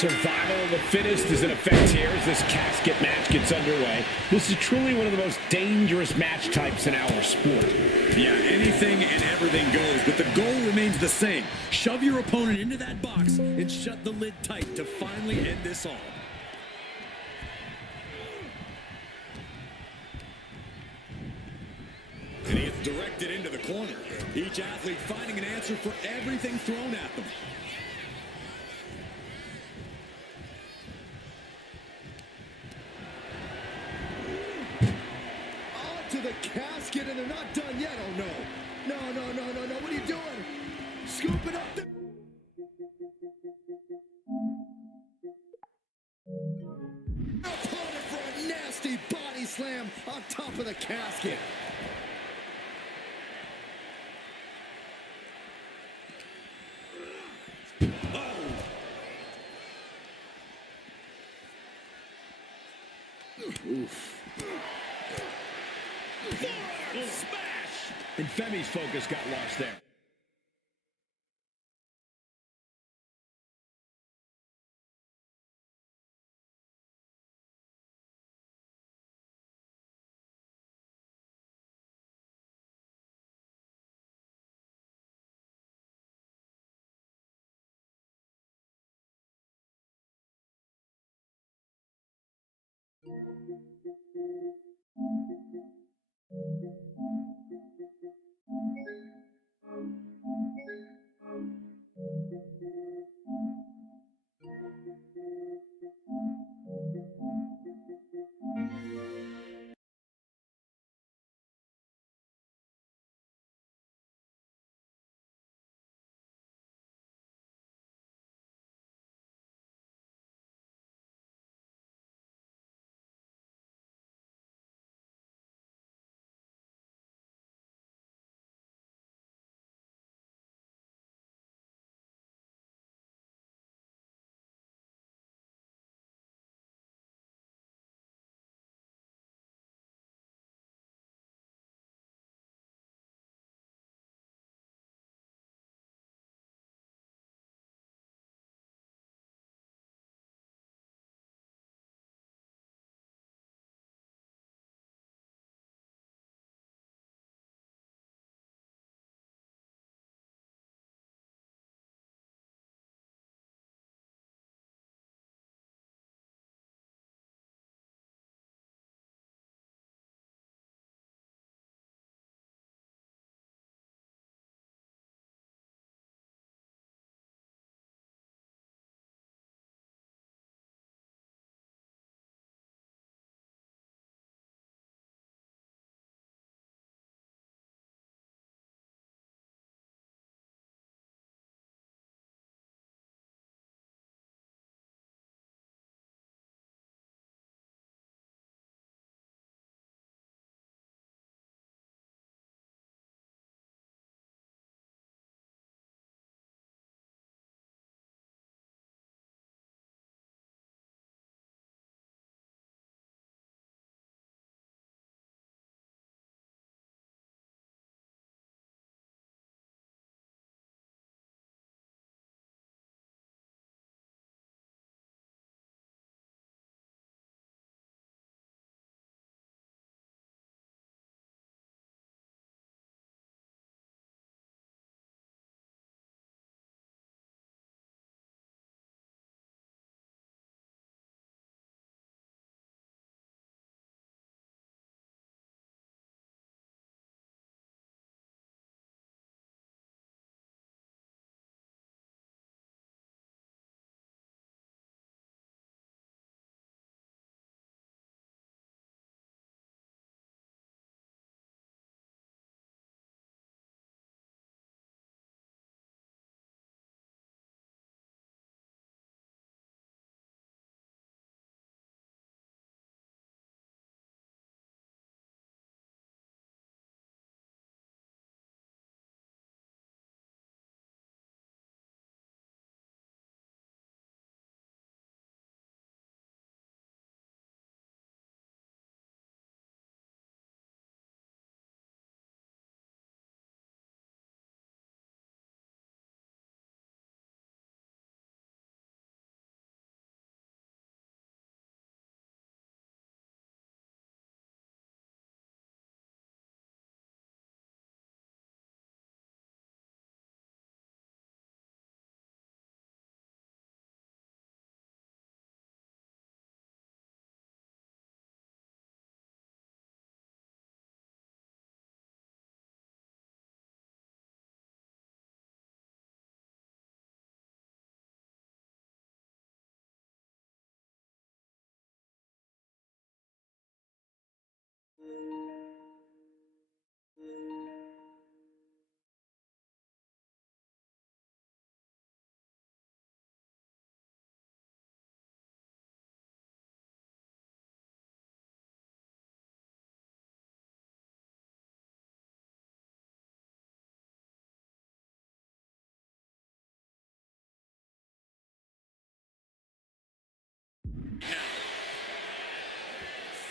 Survival of the fittest is in effect here as this casket match gets underway. This is truly one of the most dangerous match types in our sport. Yeah, anything and everything goes, but the goal remains the same. Shove your opponent into that box and shut the lid tight to finally end this all. And he gets directed into the corner. Each athlete finding an answer for everything thrown at them. To the casket, and they're not done yet. Oh, no. No, no, no, no, no. What are you doing? Scooping up the... Opponent for a nasty body slam on top of the casket. Oof. Smash! And Femi's focus got lost there.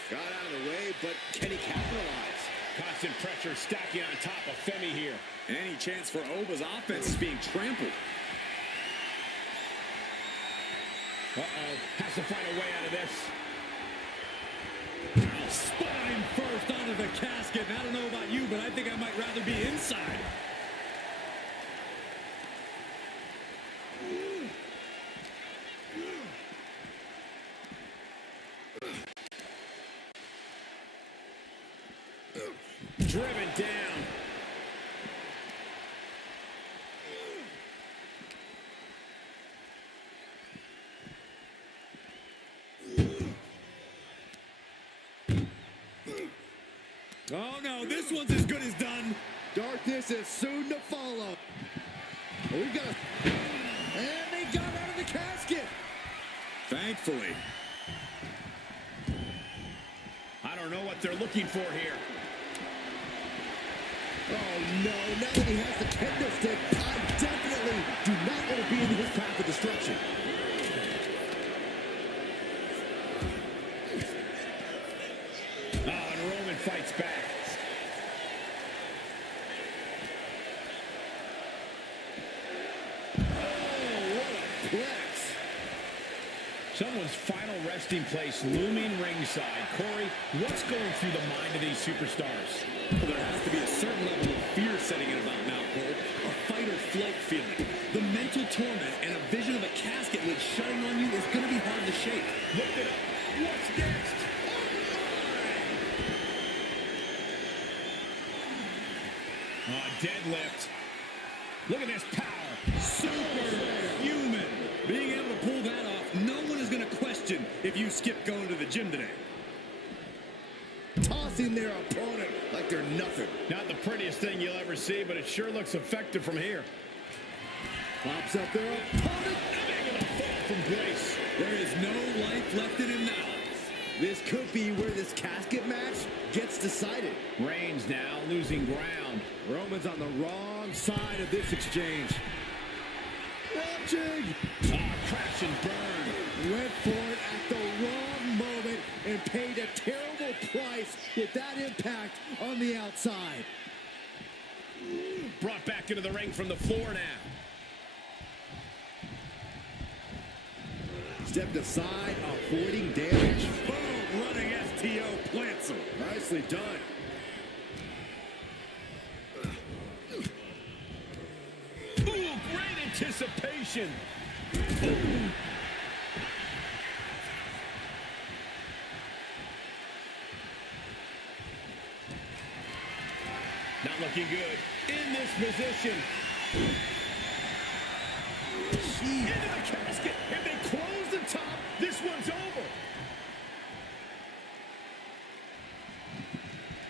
Got out of the way, but can he capitalize? Constant pressure stacking on top of Femi here. Any chance for Oba's offense is being trampled. Uh-oh. Has to find a way out of this. Spine first onto the casket. And I don't know about you, but I think I might rather be inside. Driven down. Oh no, this one's as good as done. Darkness is soon to follow. We've got and they got out of the casket. Thankfully. I don't know what they're looking for here. Oh no, now that he has the kendo stick, I definitely do not want to be in his path of destruction. Oh, and Roman fights back. Oh, what a plex. Someone's final resting place looming ringside. Corey, what's going through the mind of these superstars? Well, there has to be a certain level of fear setting in about now, Cole. A fight or flight feeling. The mental torment and a vision of a casket lid shutting on you is going to be hard to shake. Look it up. What's next? Oh, deadlift. Look at this power. Superhuman. Being able to pull that off, no one is going to question if you skip going to the gym today. Tossing their opponent like they're nothing. Not the prettiest thing you'll ever see, but it sure looks effective from here. Pops up their opponent. Making a fall from grace. There is no life left in him now. This could be where this casket match gets decided. Reigns now losing ground. Roman's on the wrong side of this exchange. Watching. Crash and burn. Went for it at the wrong moment and paid a terrible price with that impact on the outside. Brought back into the ring from the floor now. Stepped aside, avoiding damage. Boom, running STO plants him. Nicely done. Ooh, great anticipation. Not looking good in this position. Into the casket. If they close the top, this one's over.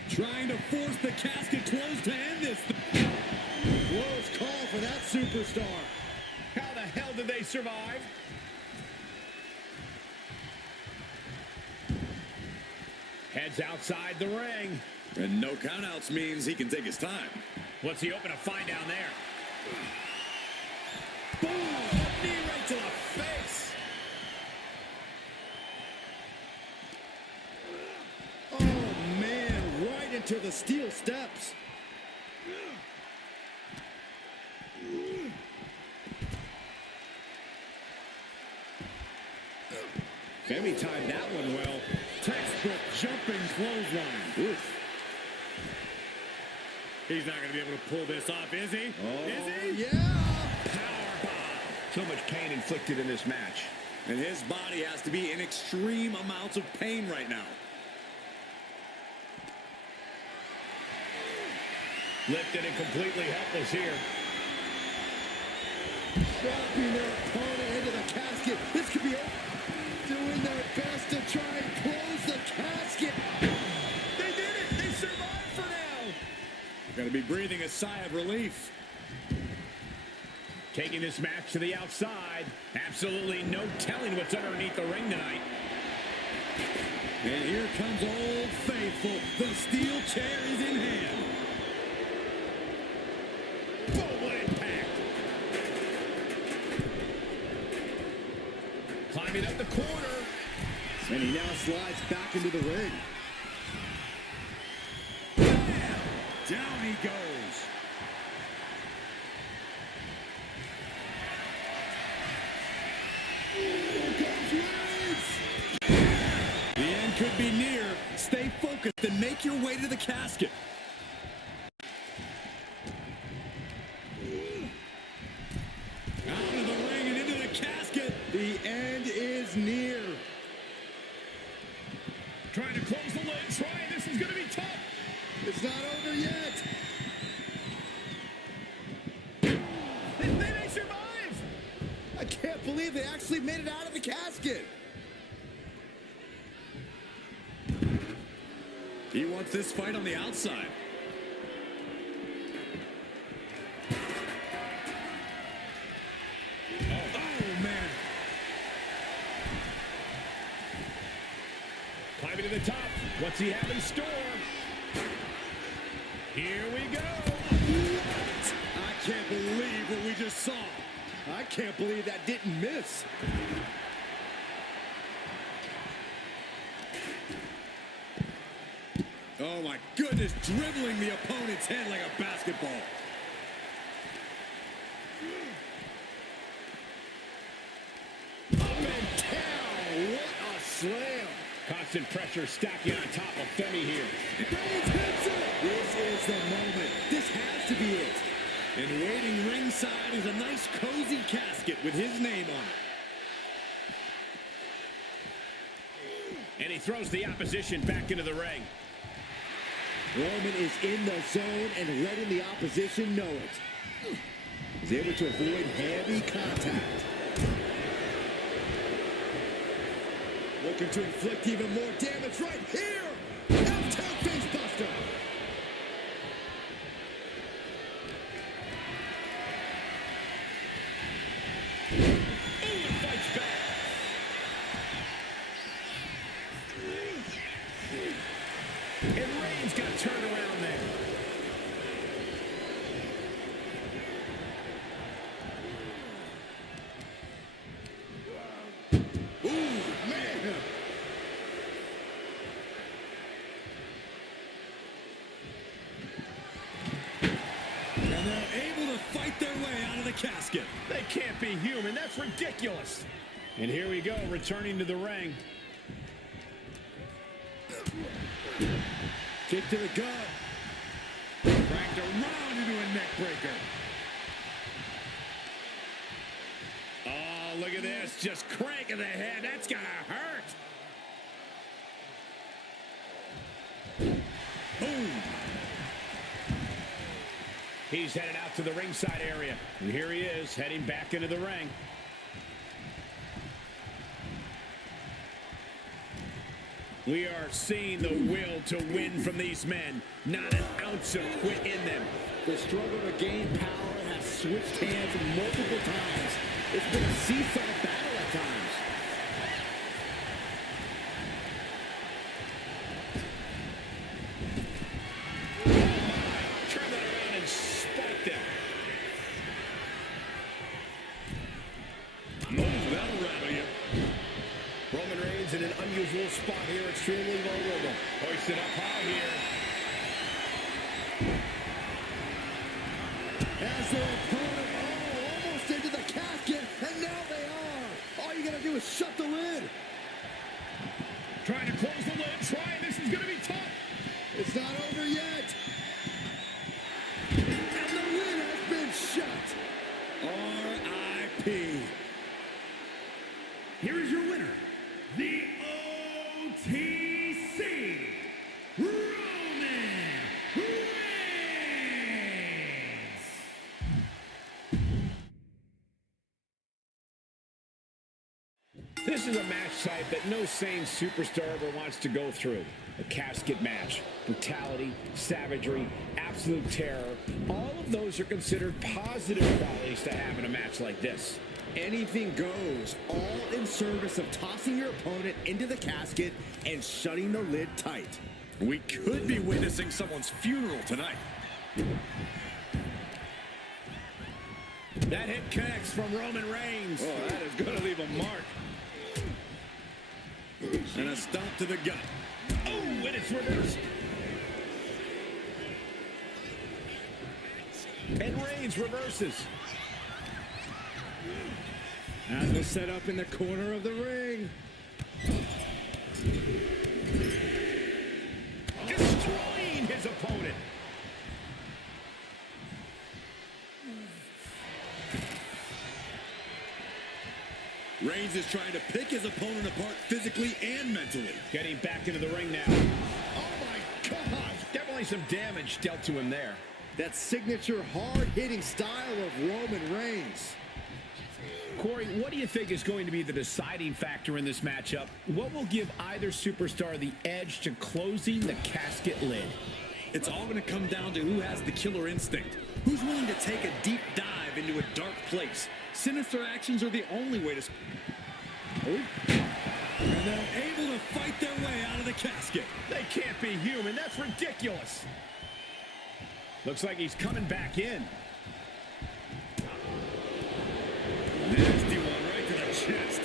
Trying to force the casket closed to end this. Close call for that superstar. How the hell did they survive? Heads outside the ring. And no countouts means he can take his time. What's he hoping to find down there? Boom! Knee right to the face. Oh, man, right into the steel steps. Femi timed that one well. Textbook jumping clothesline. Oof. He's not going to be able to pull this off, is he? Oh, Is he? yeah. Powerbomb. So much pain inflicted in this match. And his body has to be in extreme amounts of pain right now. Lifted and completely helpless here. Dropping their opponent into the casket. This could be over. Doing their best to try and close the casket. They did it! Gonna be breathing a sigh of relief. Taking this match to the outside. Absolutely no telling what's underneath the ring tonight. And here comes Old Faithful. The steel chair is in hand. Boom, what impact. Climbing up the corner. And he now slides back into the ring. Bam! Down he goes. Here comes Reigns. The end could be near. Stay focused and make your way to the casket. Out of the ring and into the casket. The end is near. Trying to close the lid. Trying. This is going to be tough. It's not over yet. They may survive. I can't believe they actually made it out of the casket. He wants this fight on the outside. Oh, man. Climbing to the top. What's he have in store? Here we go. I can't believe what we just saw. I can't believe that didn't miss. Oh, my goodness. Dribbling the opponent's head like a basketball. Up and down. What a slam. Constant pressure stacking on top of Femi here. Reigns hits it. This is the moment. This has to be it. And waiting ringside is a nice cozy casket with his name on it. And he throws the opposition back into the ring. Roman is in the zone and letting the opposition know it. He's able to avoid heavy contact. Looking to inflict even more damage right here. F-tap face buster. Ooh, fights back. And Reigns got turned around there. Ooh, man. And they're able to fight their way out of the casket. They can't be human. That's ridiculous. And here we go, returning to the ring. Kick to the gut. Cracked around into a neck breaker. Oh, look at this. Just cranking the head. That's going to hurt. Boom. He's headed out to the ringside area. And here he is, heading back into the ring. We are seeing the will to win from these men. Not an ounce of quit in them. The struggle to gain power has switched hands multiple times. It's been a seesaw battle at times. Turn that around and spike them. Oh, that'll rattle you. Roman Reigns in an unusual spot here, extremely vulnerable. Hoisted up high here. As their opponent almost into the casket, and now they are. All you gotta do is shut the lid. Trying to close the lid, trying. This is going to be tough. It's not over yet. And the lid has been shut. R.I.P. Here is your winner, the OTC, Roman Reigns. is a match type that no sane superstar ever wants to go through. A casket match. Brutality, savagery, absolute terror. All of those are considered positive qualities to have in a match like this. Anything goes, all in service of tossing your opponent into the casket and shutting the lid tight. We could be witnessing someone's funeral tonight. That hit connects from Roman Reigns. Oh, that is going to leave a mark. And a stomp to the gut. Oh, and it's reversed. And Reigns reverses. Now they'll set up in the corner of the ring. Destroying his opponent. Reigns is trying to pick his opponent apart physically and mentally. Getting back into the ring now. Oh my gosh, definitely some damage dealt to him there. That signature hard-hitting style of Roman Reigns. Corey, what do you think is going to be the deciding factor in this matchup? What will give either superstar the edge to closing the casket lid? It's all going to come down to who has the killer instinct. Who's willing to take a deep dive into a dark place? Sinister actions are the only way to... Oh. And they're able to fight their way out of the casket. They can't be human. That's ridiculous. Looks like he's coming back in. Nasty one right to the chest.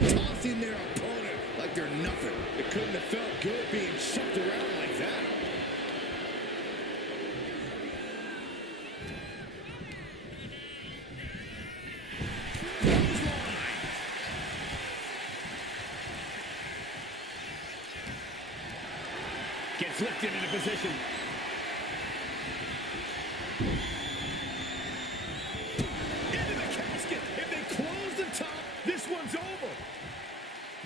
Tossing their opponent like they're nothing. It couldn't have felt good being shoved around like that. Gets lifted into position. Into the casket. If they close the top, this one's over.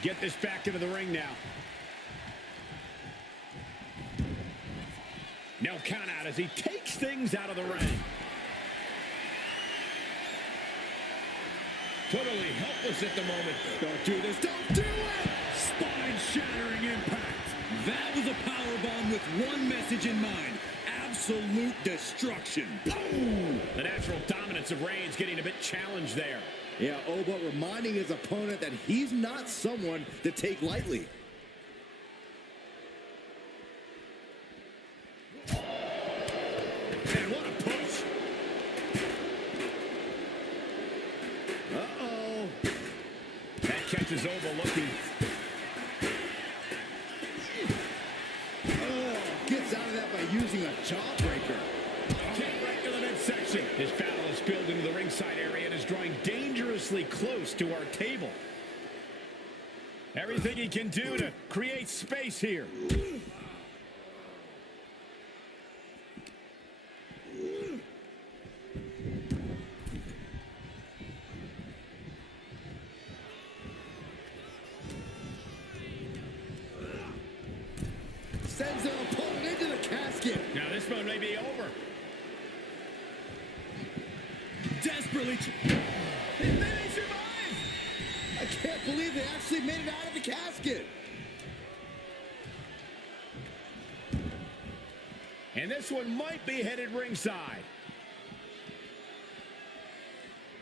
Get this back into the ring now. No count out as he takes things out of the ring. Totally helpless at the moment. Don't do this. Don't do it! Spine-shattering impact. That was a powerbomb with one message in mind. Absolute destruction. Boom! The natural dominance of Reigns getting a bit challenged there. Yeah, Oba reminding his opponent that he's not someone to take lightly. And what a push! Uh-oh. That catches Oba looking. Oh, gets out of that by using a jawbreaker. Kick right to the midsection. His battle is spilled into the ringside area and is drawing dangerously close to our table. Everything he can do to create space here. Sends their opponent into the casket. Now this one may be over. Desperately... And then he survives! I can't believe they actually made it out of the casket. And this one might be headed ringside.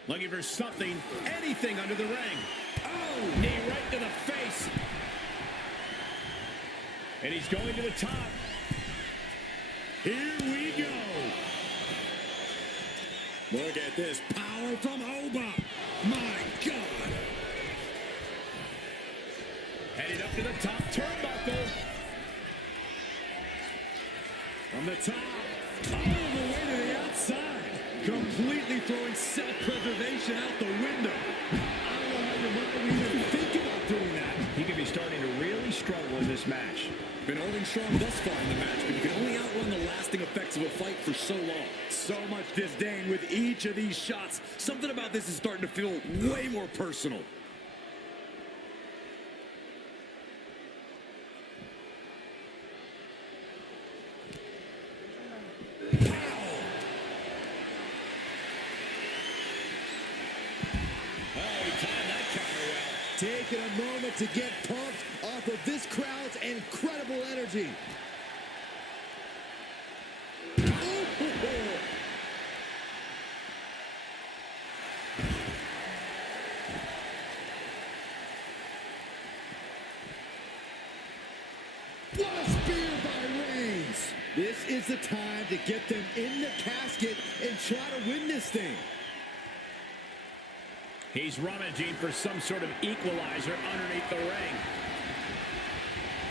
Looking for something, anything under the ring. Oh, knee right to the face. And he's going to the top. Here we go. Look at this power from Oba. My God. Headed up to the top turnbuckle. From the top, all the way to the outside. Completely throwing self-preservation out the window. I don't know how your mind would even think about doing that. He could be starting to really struggle in this match. Been holding strong thus far in the match, but you can only outrun the lasting effects of a fight for so long. So much disdain with each of these shots. Something about this is starting to feel way more personal. taking a moment to get pumped off of this crowd's incredible energy. What a spear by Reigns! This is the time to get them in the casket and try to win this thing. He's rummaging for some sort of equalizer underneath the ring.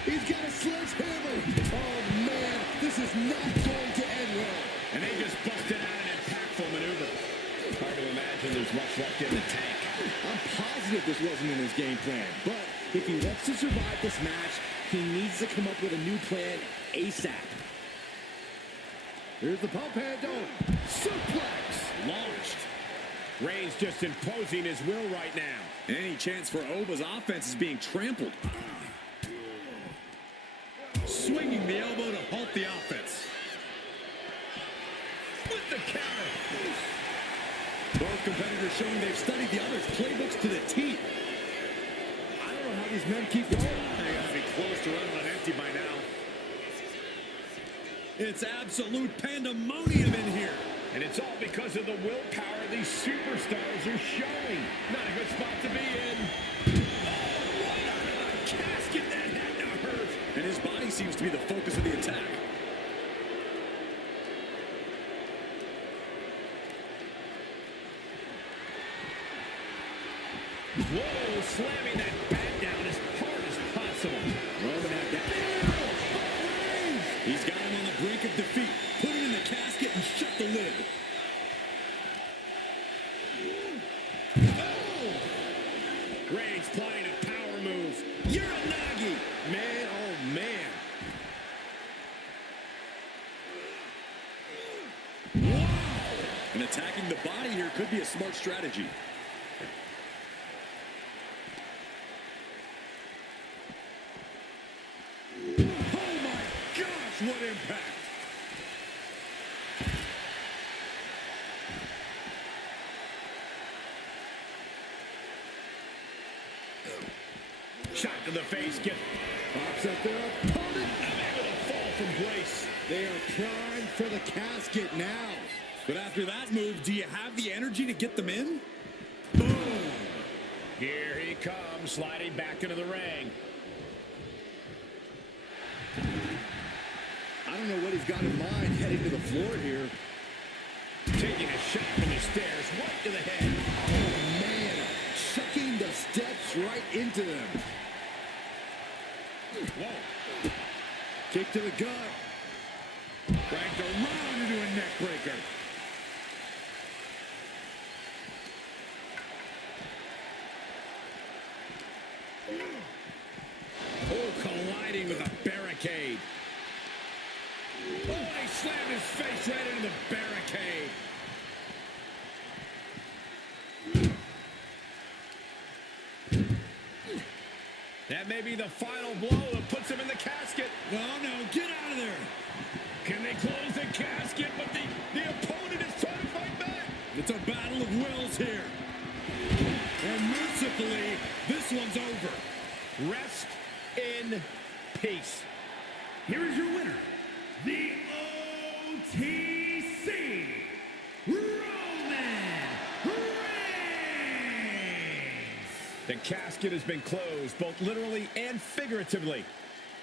He's got a sledgehammer. Oh, man, this is not going to end well. And they just busted out an impactful maneuver. Hard to imagine there's much left in the tank. I'm positive this wasn't in his game plan, but if he wants to survive this match, he needs to come up with a new plan ASAP. Here's the pump handle. Suplex. Launched. Reigns just imposing his will right now. Any chance for Oba's offense is being trampled. Swinging the elbow to halt the offense. With the counter. Both competitors showing they've studied the other's playbooks to the teeth. I don't know how these men keep going. They gotta be close to running on empty by now. It's absolute pandemonium in here. And it's all because of the willpower these superstars are showing. Not a good spot to be in. Oh, right under the casket. That had to hurt. And his body seems to be the focus of the attack. Whoa, slamming that bat down as hard as possible. Roman had that. He's got him on the brink of defeat. Put him in the casket and shut the lid. Oh! Reigns playing a power move. Uranagi. Man, oh man. Wow! And attacking the body here could be a smart strategy. Oh my gosh, what impact! Shot to the face. Get Pops up their opponent. able to fall from grace. They are primed for the casket now. But after that move, do you have the energy to get them in? Boom! Here he comes, sliding back into the ring. I don't know what he's got in mind heading to the floor here. Taking a shot from the stairs, right to the head. Oh, man. Chucking the steps right into them. Whoa. Kick to the gut. Cranked around into a neck breaker. Oh, colliding with a barricade. Oh, he slammed his face right into the barricade. That may be the final blow that puts him in the casket. Oh no, get out of there! Can they close the casket? But the opponent is trying to fight back. It's a battle of wills here. And mercifully, this one's over. Rest in peace. Here is your winner, the OTC, Roman Reigns. The casket has been closed, both literally and figuratively.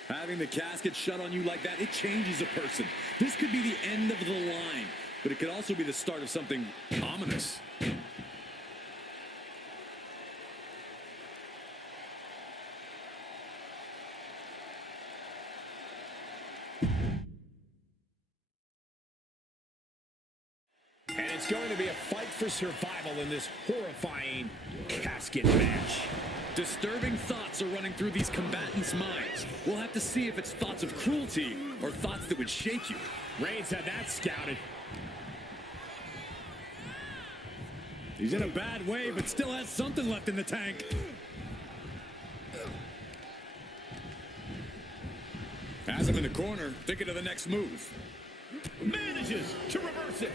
Having the casket shut on you like that, it changes a person. This could be the end of the line, but it could also be the start of something ominous. And it's going to be a fight for survival in this horrifying casket match. Disturbing thoughts are running through these combatants' minds. We'll have to see if it's thoughts of cruelty or thoughts that would shake you. Reigns had that scouted. He's in a bad way, but still has something left in the tank. Has him in the corner, thinking of the next move. Manages to reverse it.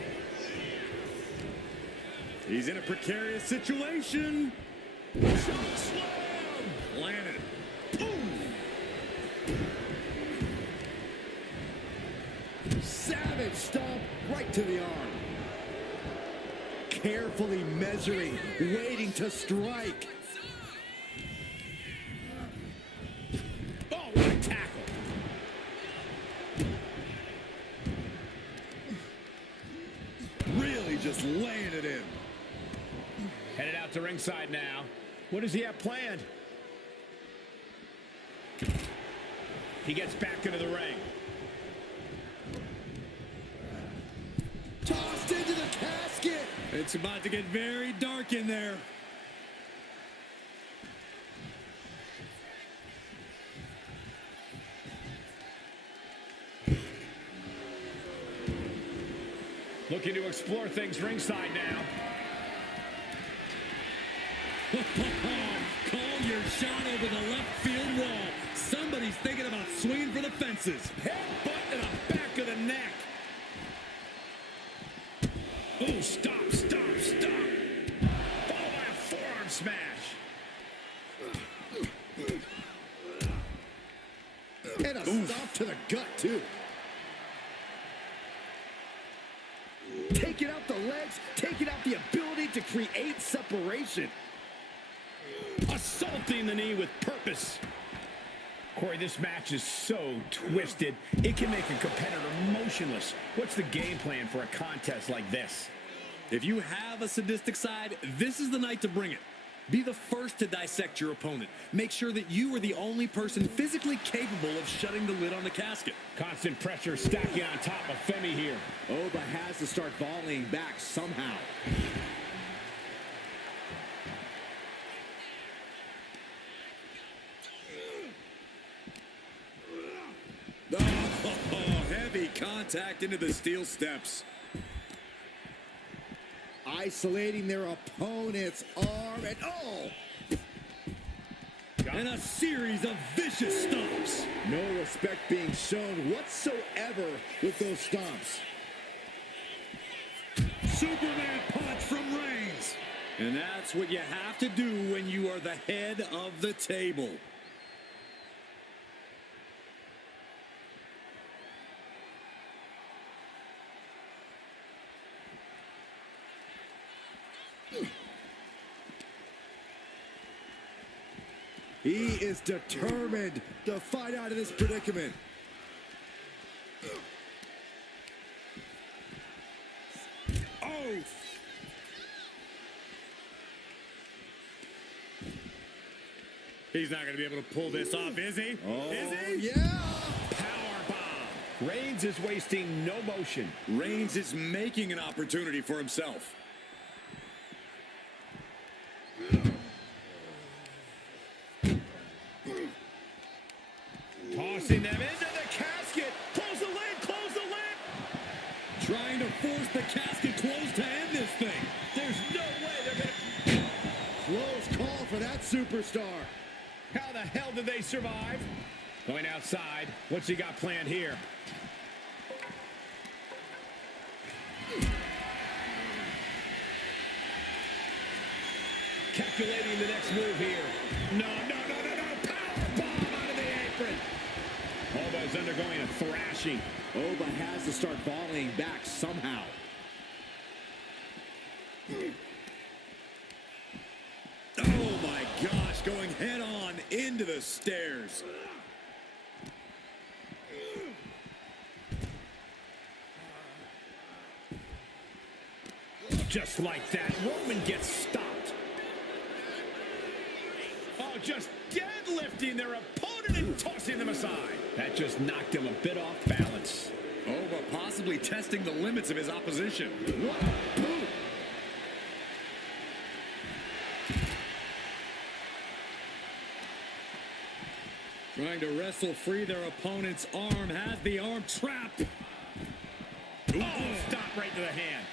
He's in a precarious situation. Choke slam. planted. Savage stomp right to the arm. Carefully measuring, waiting to strike. Oh, what a tackle. Really just laying it in. Headed out to ringside now. What does he have planned? He gets back into the ring. Tossed into the casket. It's about to get very dark in there. Looking to explore things ringside now. Call your shot over the left field wall. Somebody's thinking about swinging for the fences. Headbutt to the back of the neck. Oh, stop. Followed by a forearm smash. And a stop to the gut, too. Taking out the legs, taking out the ability to create separation. Assaulting the knee with purpose. Corey, this match is so twisted, it can make a competitor motionless. What's the game plan for a contest like this? If you have a sadistic side, this is the night to bring it. Be the first to dissect your opponent. Make sure that you are the only person physically capable of shutting the lid on the casket. Constant pressure stacking on top of Femi here. Oba has to start volleying back somehow. Oh, heavy contact into the steel steps. Isolating their opponent's arm and And a series of vicious stomps. no respect being shown whatsoever with those stomps. Superman punch from Reigns. And that's what you have to do when you are the head of the table. He is determined to fight out of this predicament. Oh! He's not going to be able to pull this off, is he? Oh, Is he? yeah! Powerbomb. Reigns is wasting no motion. Reigns is making an opportunity for himself. Tossing them into the casket. Close the lid. Trying to force the casket closed to end this thing. There's no way they're going Close call for that superstar. to... How the hell did they survive? Going outside. What's he got planned here? Calculating the next move here. No. Powerbomb out of the apron. Oba's undergoing a thrashing. Oba has to start volleying back somehow. Oh my gosh, going head on into the stairs. Just like that, Roman gets stopped. Oh, just deadlifting their opponent and tossing them aside. That just knocked him a bit off balance. Oba possibly testing the limits of his opposition. What? Boom! Trying to wrestle free their opponent's arm, has the arm trapped. Oh, stop right to the hand.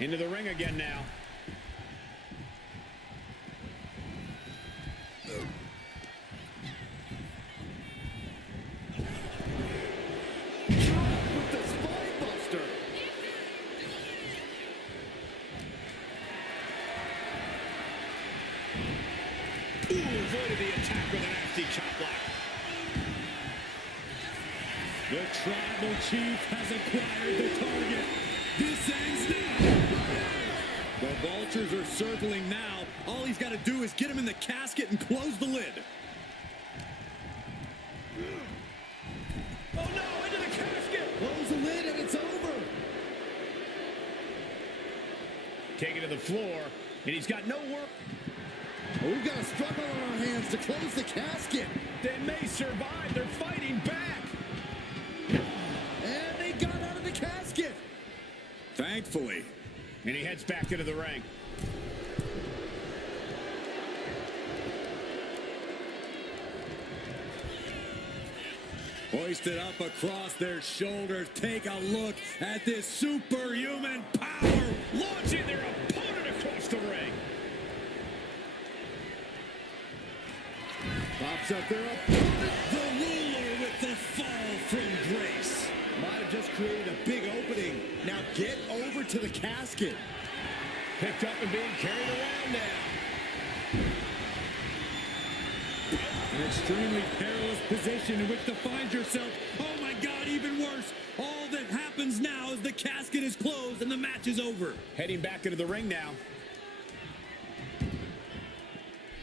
Into the ring again now. With the spine buster. The tribal chief has acquired the target. This ends now. The vultures are circling now. All he's got to do is get him in the casket and close the lid. Oh no, into the casket! Close the lid and it's over. Taken to the floor, and he's got no work. Well, we've got a struggle on our hands to close the casket. They may survive. They're fighting back. And they got out of the casket. Thankfully. And he heads back into the ring. Hoisted up across their shoulders. Take a look at this superhuman power. Launching their opponent across the ring. Pops up their opponent. The ruler with the fall from grace. Might have just created a big opening. Now get over to the casket. Picked up and being carried around now. An extremely perilous position in which to find yourself. Oh my God, even worse. All that happens now is the casket is closed and the match is over. Heading back into the ring now.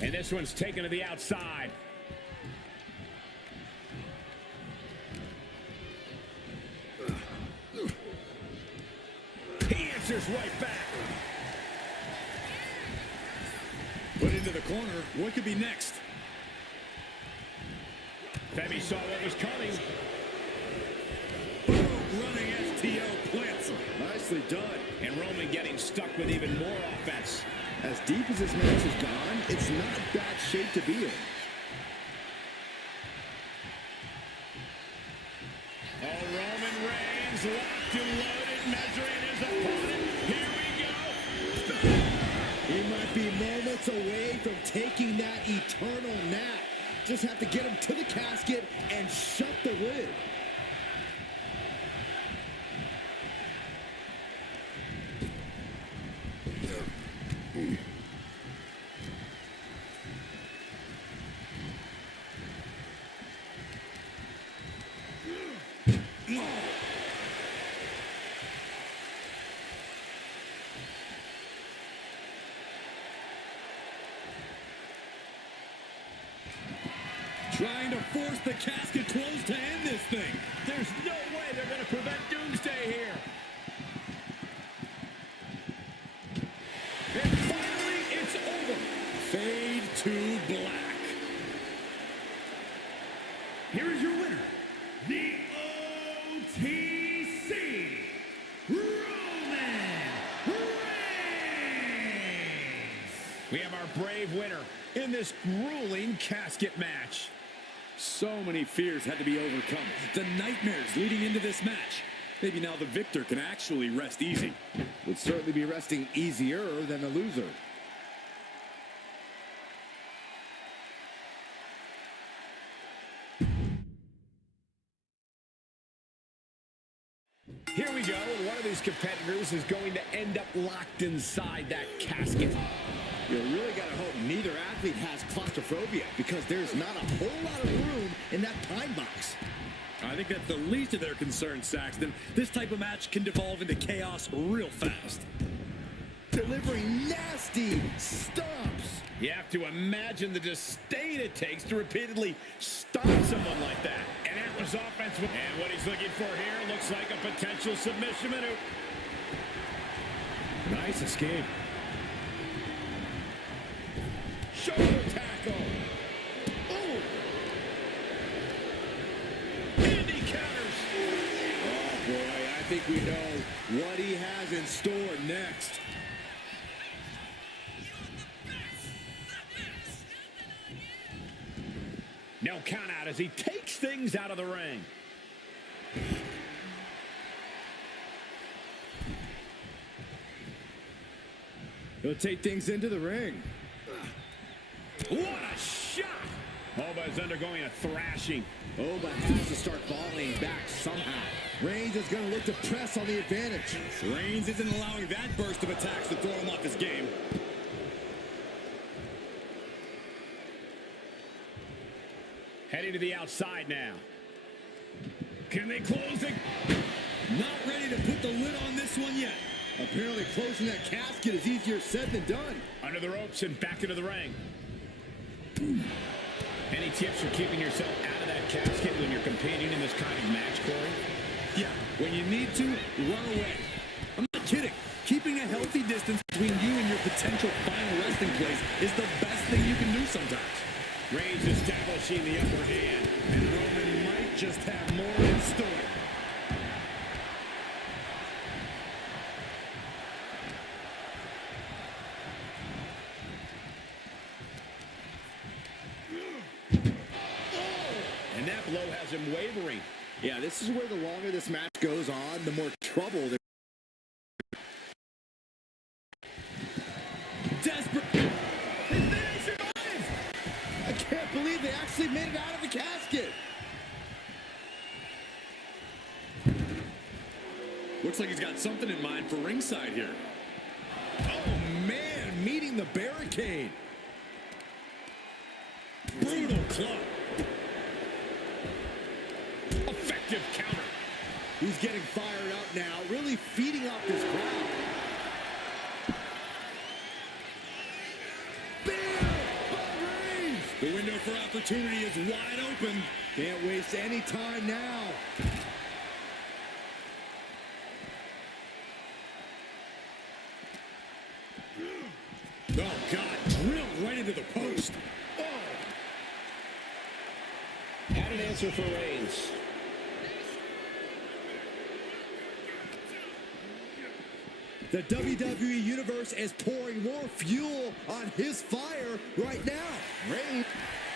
And this one's taken to the outside. He answers right back. Put into the corner. What could be next? Femi saw what was coming. Boom, running STO plants him. Nicely done. And Roman getting stuck with even more offense. As deep as this match has gone, it's not bad shape to be in. Oh, Roman Reigns locked and loaded, measuring his opponent. Here we go. He might be moments away from taking that eternal nap. Just have to get him to the casket and shut the lid. Trying to force the casket closed to end this thing. There's no way they're going to prevent Doomsday here. And finally, it's over. Fade to black. Here is your winner, the OTC, Roman Reigns. We have our brave winner in this grueling casket match. So many fears had to be overcome. The nightmares leading into this match. Maybe now the victor can actually rest easy. Would certainly be resting easier than the loser. Here we go, and one of these competitors is going to end up locked inside that casket. You really got to hope neither athlete has claustrophobia, because there's not a whole lot of room in that pine box. I think that's the least of their concerns, Saxton. This type of match can devolve into chaos real fast. Delivering nasty stomps. You have to imagine the disdain it takes to repeatedly stop someone like that. And that was offense. And what he's looking for here looks like a potential submission maneuver. Nice escape. Shoulder tackle. Oh! And he counters. Oh, boy, I think we know what he has in store next. No count out as he takes things out of the ring. He'll take things into the ring. What a shot! Oba is undergoing a thrashing. Oba has to start falling back somehow. Reigns is going to look to press on the advantage. Reigns isn't allowing that burst of attacks to throw him off his game. Heading to the outside now. Can they close it? Not ready to put the lid on this one yet. Apparently closing that casket is easier said than done. Under the ropes and back into the ring. Any tips for keeping yourself out of that casket when you're competing in this kind of match, Corey? Yeah, when you need to, run away. I'm not kidding. Keeping a healthy distance between you and your potential final resting place is the best thing you can do sometimes. Reigns establishing the upper hand. And Roman might just have more in store. And that blow has him wavering. Yeah, this is where the longer this match goes on, the more trouble there. Desperate. And then he survives! I can't believe they actually made it out of the casket. Looks like he's got something in mind for ringside here. Oh, man, meeting the barricade. Brutal club. Effective counter. He's getting fired up now, really feeding off this crowd. Bam! By Reigns! The window for opportunity is wide open. Can't waste any time now. Oh, God, drilled right into the post. Oh. Had an answer for Reigns. The WWE Universe is pouring more fuel on his fire right now. Reigns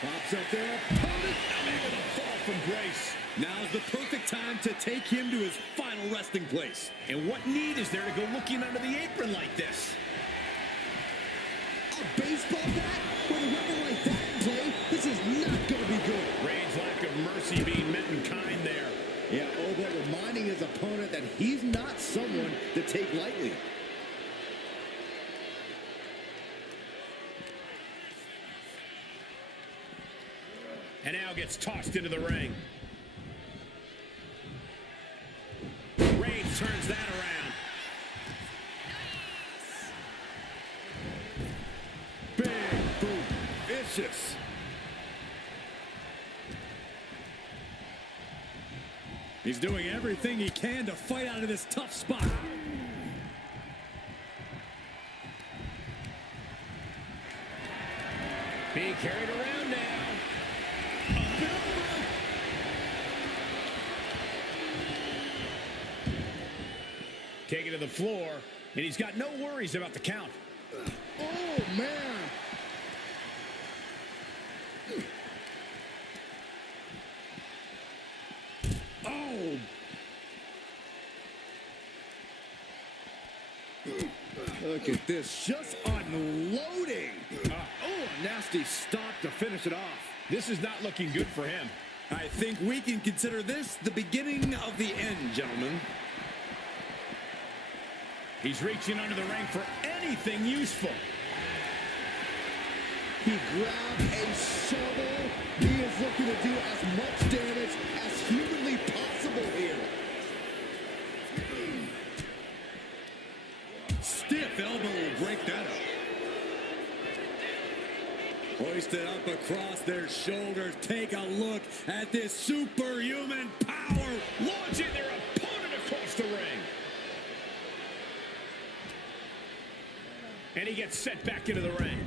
pops up their opponent. Unable to fall from grace. Now's the perfect time to take him to his final resting place. And what need is there to go looking under the apron like this? A baseball bat with a weapon like that in play. This is not going to be good. Reigns' lack of mercy being met in kind there. Yeah, Oba reminding his opponent that he's not someone to take lightly. And now gets tossed into the ring. Reigns turns that around. Big boom. Vicious. He's doing everything he can to fight out of this tough spot. Being carried around now. Up and over. Taken to the floor, and he's got no worries about the count. Oh, man. Oh! Look at this, just unloading. Oh, nasty stop to finish it off. This is not looking good for him. I think we can consider this the beginning of the end, gentlemen. He's reaching under the ring for anything useful. He grabbed a shovel. He is looking to do as much damage as humanly possible here. Stiff elbow will break that up. Hoisted up across their shoulders. Take a look at this superhuman power. Launching their opponent across the ring. And he gets set back into the ring.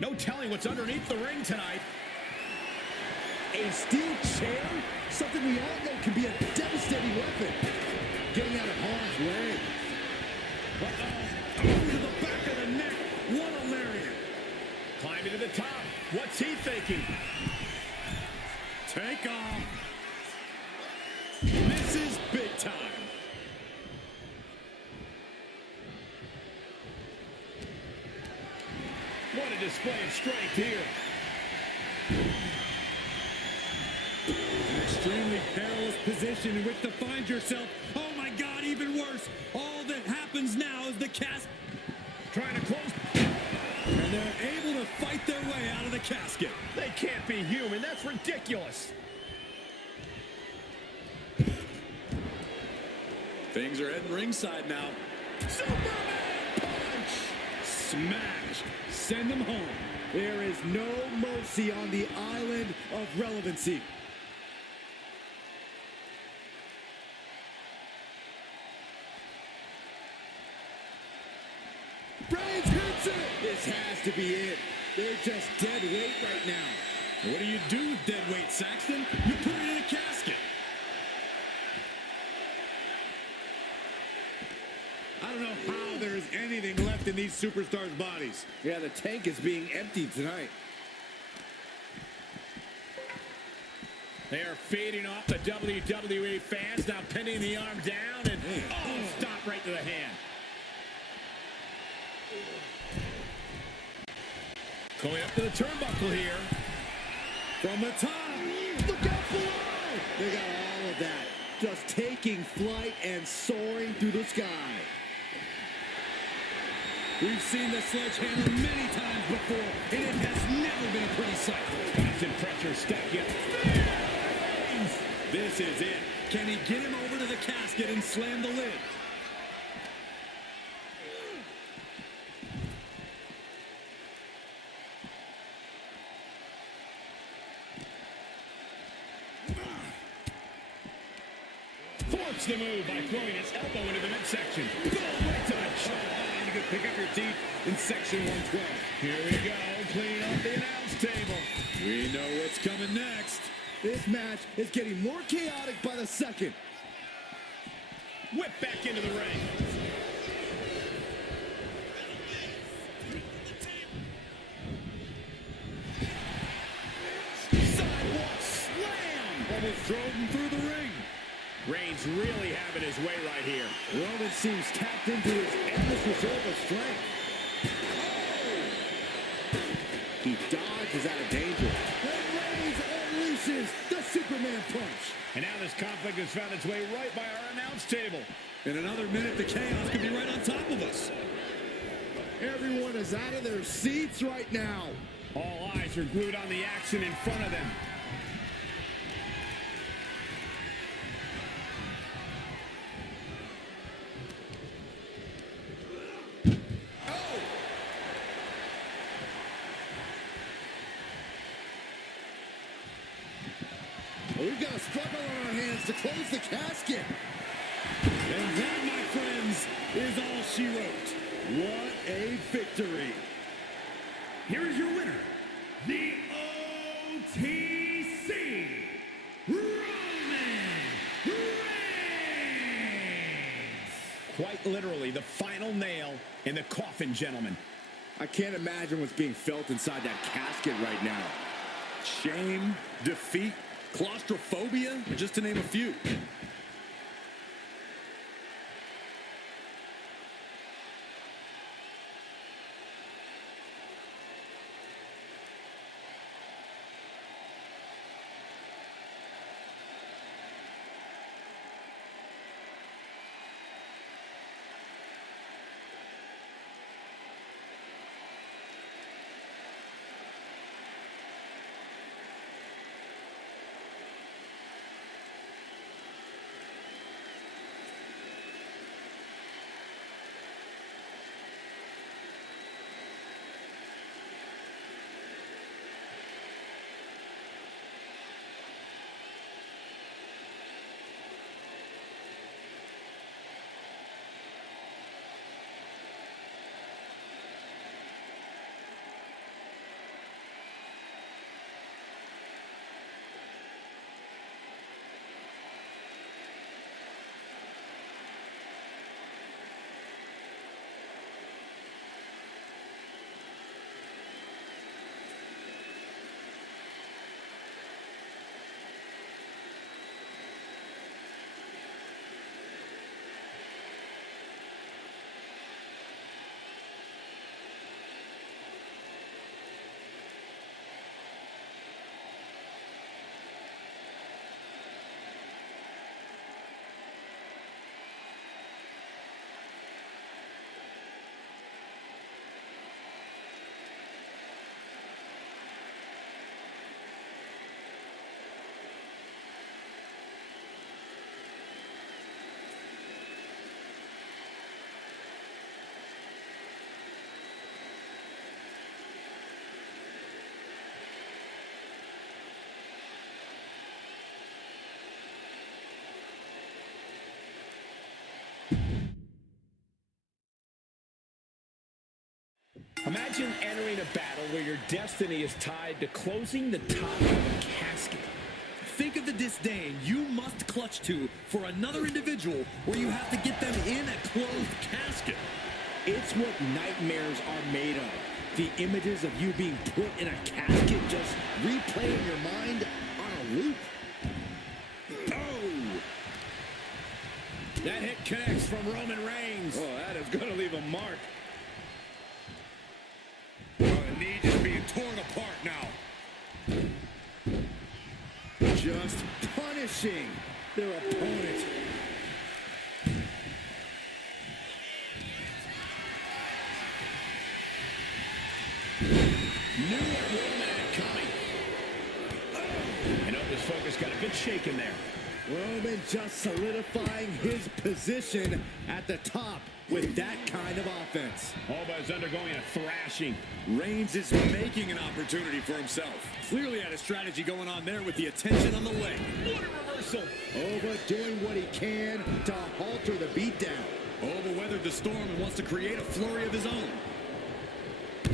No telling what's underneath the ring tonight. A steel chair? Something we all know can be a devastating weapon. Getting out of harm's way. Uh-oh. Over to the back of the neck. What a lariat. Climbing to the top. What's he thinking? Take off. This is big time. What a display of strength here. An extremely perilous position in which to find yourself. Oh my God, even worse. All that happens now is the cast Trying to close. and they're able to fight their way out of the the casket. They can't be human. That's ridiculous. Things are heading ringside now. Superman punch! Smash. Send them home. There is no mercy on the island of relevancy. Reigns hits it! This has to be it. They're just dead weight right now. What do you do with dead weight, Saxton? You put it in a casket. I don't know how there is anything left in these superstars' bodies. Yeah, the tank is being emptied tonight. They are feeding off the WWE fans, now pinning the arm down and stop right to the hand. Going up to the turnbuckle here. From the top, look out below! They got all of that, just taking flight and soaring through the sky. We've seen the sledgehammer many times before, and it has never been a pretty sight. Constant pressure stacking up. This is it. Can he get him over to the casket and slam the lid? Force the move by throwing his elbow into the midsection. Boom, right to the jaw. You can pick up your teeth in section 112. Here we go, cleaning up the announce table. We know what's coming next. This match is getting more chaotic by the second. Whip back into the ring. Sidewalk slam. Almost drove him through the ring. Reigns really having his way right here. Roman seems tapped into his endless reserve of strength. He dodges out of danger. And Reigns unleashes the Superman punch. And now this conflict has found its way right by our announce table. In another minute, the chaos could be right on top of us. Everyone is out of their seats right now. All eyes are glued on the action in front of them. We've got a struggle on our hands to close the casket. And that, my friends, is all she wrote. What a victory. Here is your winner, the OTC, Roman Reigns. Quite literally, the final nail in the coffin, gentlemen. I can't imagine what's being felt inside that casket right now. Shame, defeat, claustrophobia, just to name a few. Imagine entering a battle where your destiny is tied to closing the top of a casket. Think of the disdain you must clutch to for another individual where you have to get them in a closed casket. It's what nightmares are made of. The images of you being put in a casket just replay in your mind on a loop. Oh! That hit connects from Roman Reigns. Oh, that is going to leave a mark. Oh, the knee is being torn apart now. Just punishing their opponent. Knew what Roman had coming. And Oba's focus got a good shake in there. Roman just solidifying his position at the top with that kind of offense. Oba is undergoing a thrashing. Reigns is making an opportunity for himself. Clearly had a strategy going on there with the attention on the leg. What a reversal. Oba doing what he can to halter the beatdown. Oba weathered the storm and wants to create a flurry of his own.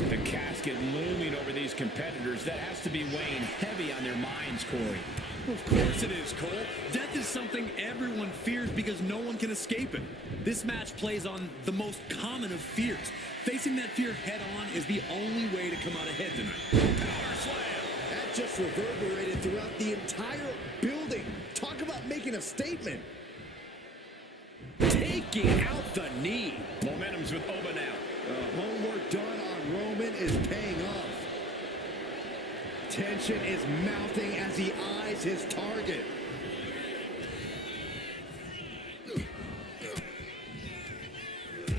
The casket looming over these competitors. That has to be weighing heavy on their minds, Corey. Of course it is, Cole. Death is something everyone fears because no one can escape it. This match plays on the most common of fears. Facing that fear head-on is the only way to come out ahead tonight. Power slam. That just reverberated throughout the entire building. Talk about making a statement. Taking out the knee. Momentum's with Oba now. The homework done on Roman is paying off. Tension is mounting as he eyes his target.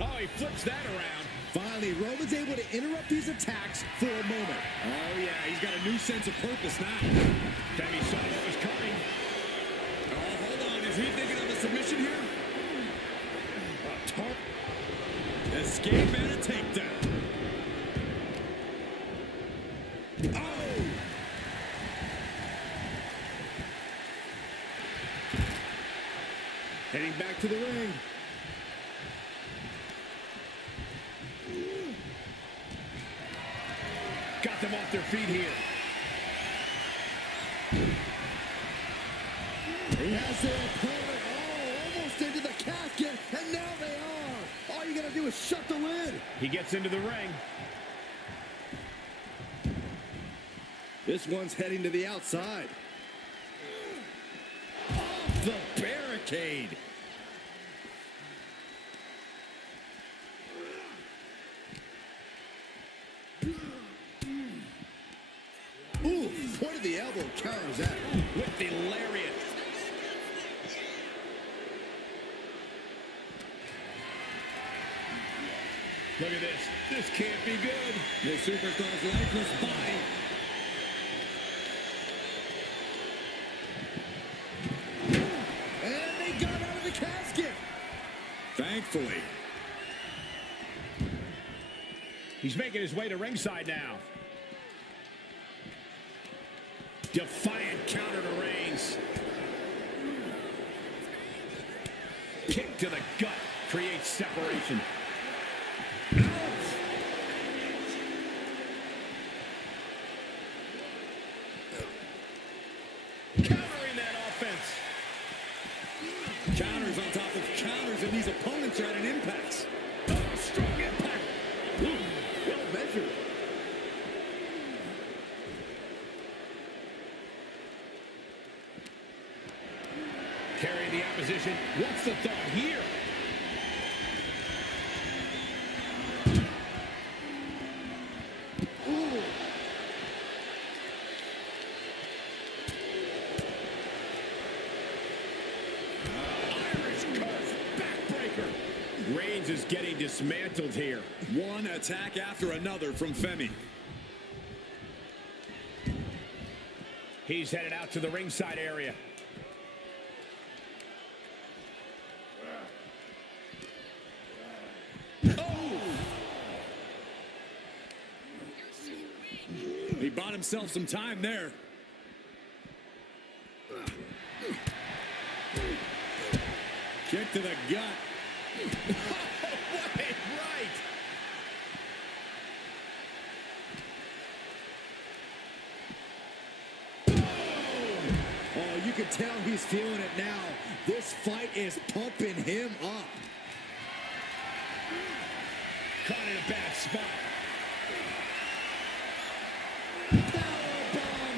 Oh, he flips that around. Finally, Roman's able to interrupt these attacks for a moment. Oh, yeah, he's got a new sense of purpose now. Femi saw what was coming. Oh, hold on. Is he thinking of a submission here? Escape and a takedown. Oh! Heading back to the ring. Got them off their feet here. He has their opponent almost into the casket, and now they are. All you gotta do is shut the lid. He gets into the ring. This one's heading to the outside. Off the barricade. Ooh, point of the elbow counters that. With the lariat. Look at this. This can't be good. The superstar's lifeless body. And they got out of the casket. Thankfully. He's making his way to ringside now. Defiant counter to Reigns. Kick to the gut creates separation. Countering that offense. Counters on top of counters, and these opponents are at an impasse. Oh, strong impact. Well measured. Carry the opposition. What's the thought here? Ooh. Irish curse backbreaker. Reigns is getting dismantled here. One attack after another from Femi. He's headed out to the ringside area. He bought himself some time there. Kick to the gut. What a right. can tell he's feeling it now. This fight is pumping him up. Caught in a bad spot. Powerbomb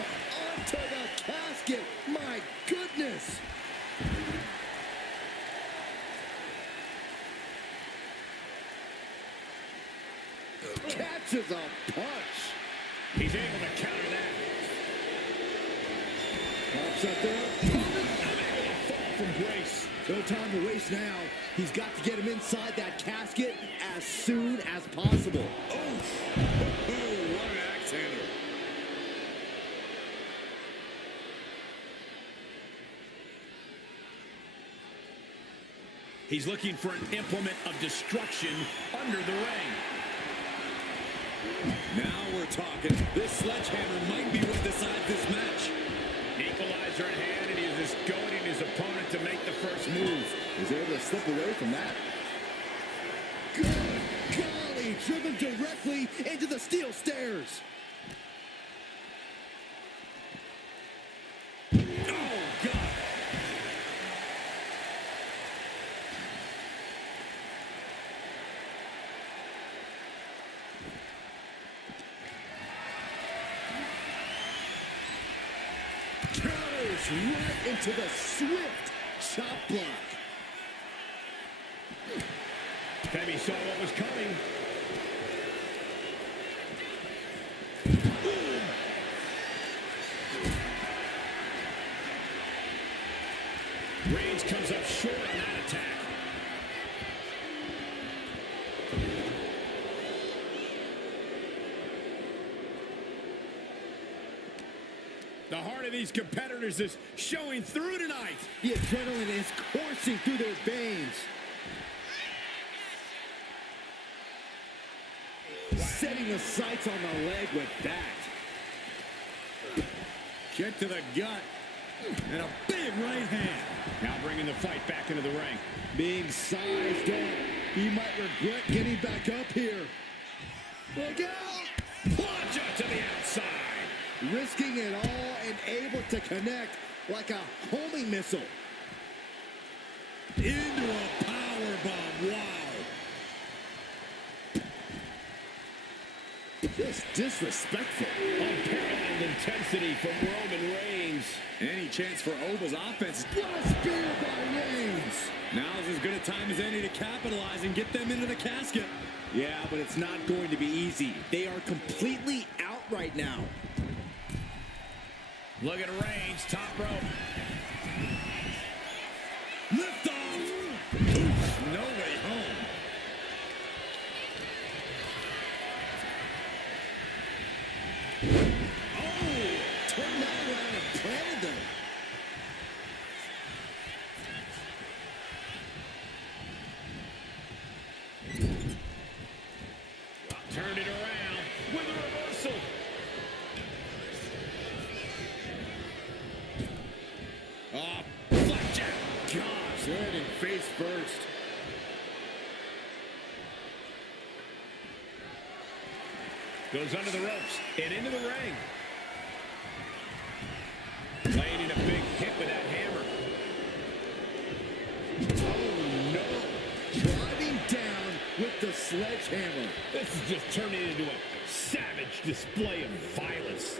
onto the casket. My goodness. Catches a punch. He's able to counter that. Pops up there. Unable to fall from grace. No time to waste now. He's got to get him inside that casket as soon as possible. Oh, what an axe handler. He's looking for an implement of destruction under the ring. Now we're talking. This sledgehammer might be what decides this match. Equalizer in hand, and he is just goading his opponent to make the first move. He's able to slip away from that. Good golly, driven directly into the steel stairs. Oh, God. Counters right into the swift chop block. Femi saw what was coming. Reigns comes up short on that attack. The heart of these competitors is showing through tonight. The adrenaline is coursing through their veins. Setting the sights on the leg with that. Kick to the gut. And a big right hand. Now bringing the fight back into the ring. Being sized up. He might regret getting back up here. Look out! Plunge out to the outside. Risking it all and able to connect like a homing missile. Into a powerbomb. Wow. Just disrespectful. Unparalleled intensity from Roman Reigns. Any chance for Oba's offense? What a spear by Reigns. Now's as good a time as any to capitalize and get them into the casket. Yeah, but it's not going to be easy. They are completely out right now. Look at Reigns, top rope. Lift off. Oof, no way home. Oh, turned that around and planted them. Turned it around with a reversal. Oh, flapjack. Gosh, landing face first. Goes under the ropes and into the ring. Landing a big hit with that hammer. Oh, no. Driving down with the sledgehammer. This is just turning into a savage display of violence.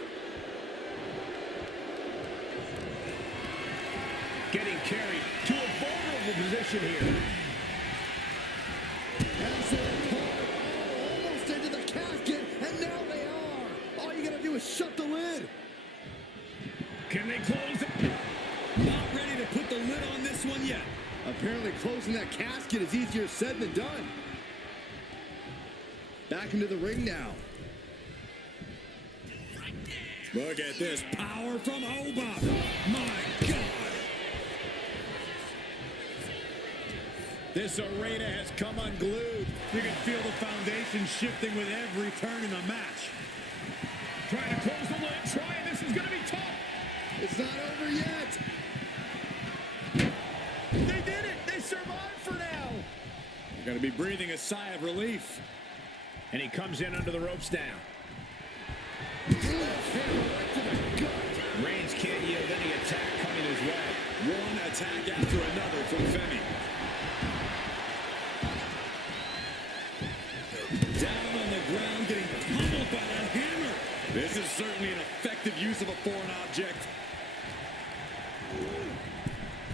Getting carried to a vulnerable position here. As they're apart, almost into the casket, and now they are. All you gotta do is shut the lid. Can they close it? Not ready to put the lid on this one yet. Apparently closing that casket is easier said than done. Back into the ring now. Look at this power from Oba. My God. This arena has come unglued. You can feel the foundation shifting with every turn in the match. Trying to close the lid. Trying. This is going to be tough. It's not over yet. They did it. They survived for now. You're going to be breathing a sigh of relief. And he comes in under the ropes now. Reigns can't yield any attack coming his way. use of a foreign object.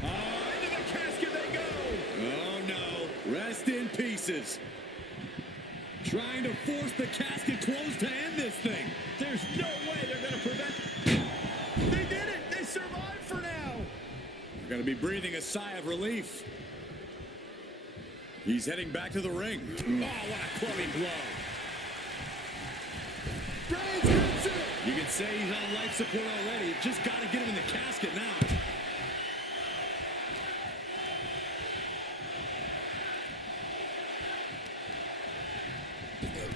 Into the casket they go. Oh, no. Rest in pieces. Trying to force the casket closed to end this thing. There's no way they're going to prevent. They did it. They survived for now. They're going to be breathing a sigh of relief. He's heading back to the ring. Oh, what a clubbing blow. Reigns hits it. You can say he's on life support already. Just got to get him in the casket now.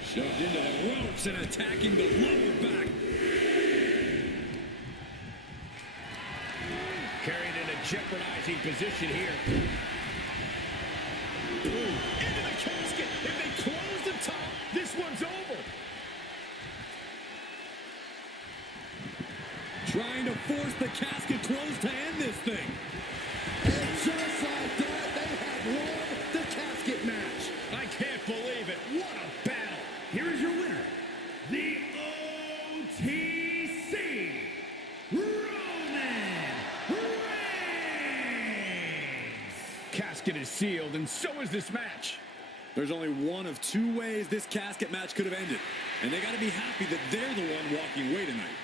Shoved into the ropes and attacking the lower back. Carried in a jeopardizing position here. Into the casket. If they close the top, this one's over. Trying to force the casket closed to end this thing. And just like that, they have won the casket match. I can't believe it. What a battle. Here is your winner, the OTC, Roman Reigns. Casket is sealed, and so is this match. There's only one of two ways this casket match could have ended. And they got to be happy that they're the one walking away tonight.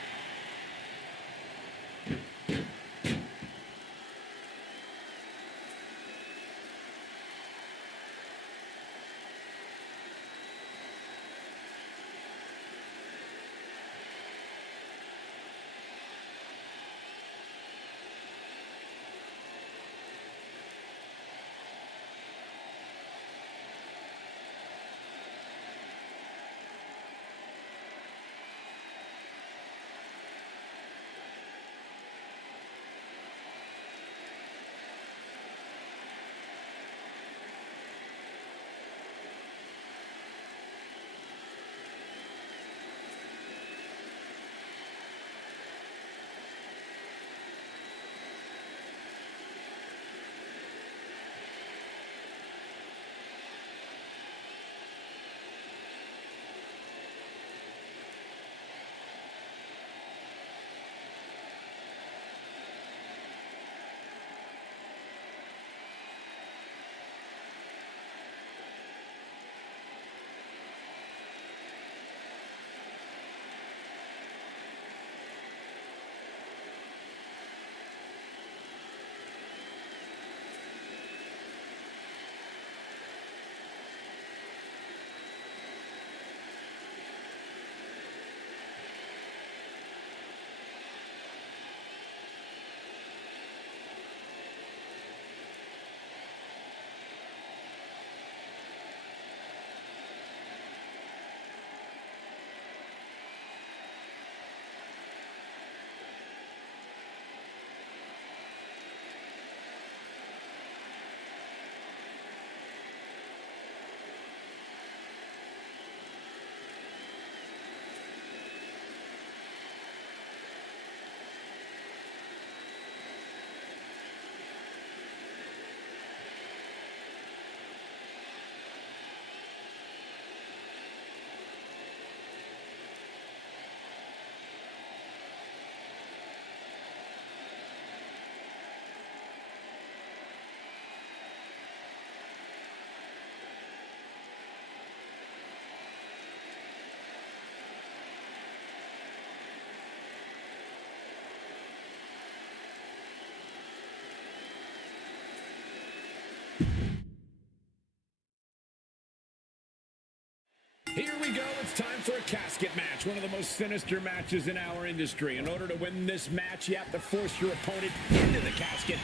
Here we go. It's time for a casket match, one of the most sinister matches in our industry. In order to win this match, you have to force your opponent into the casket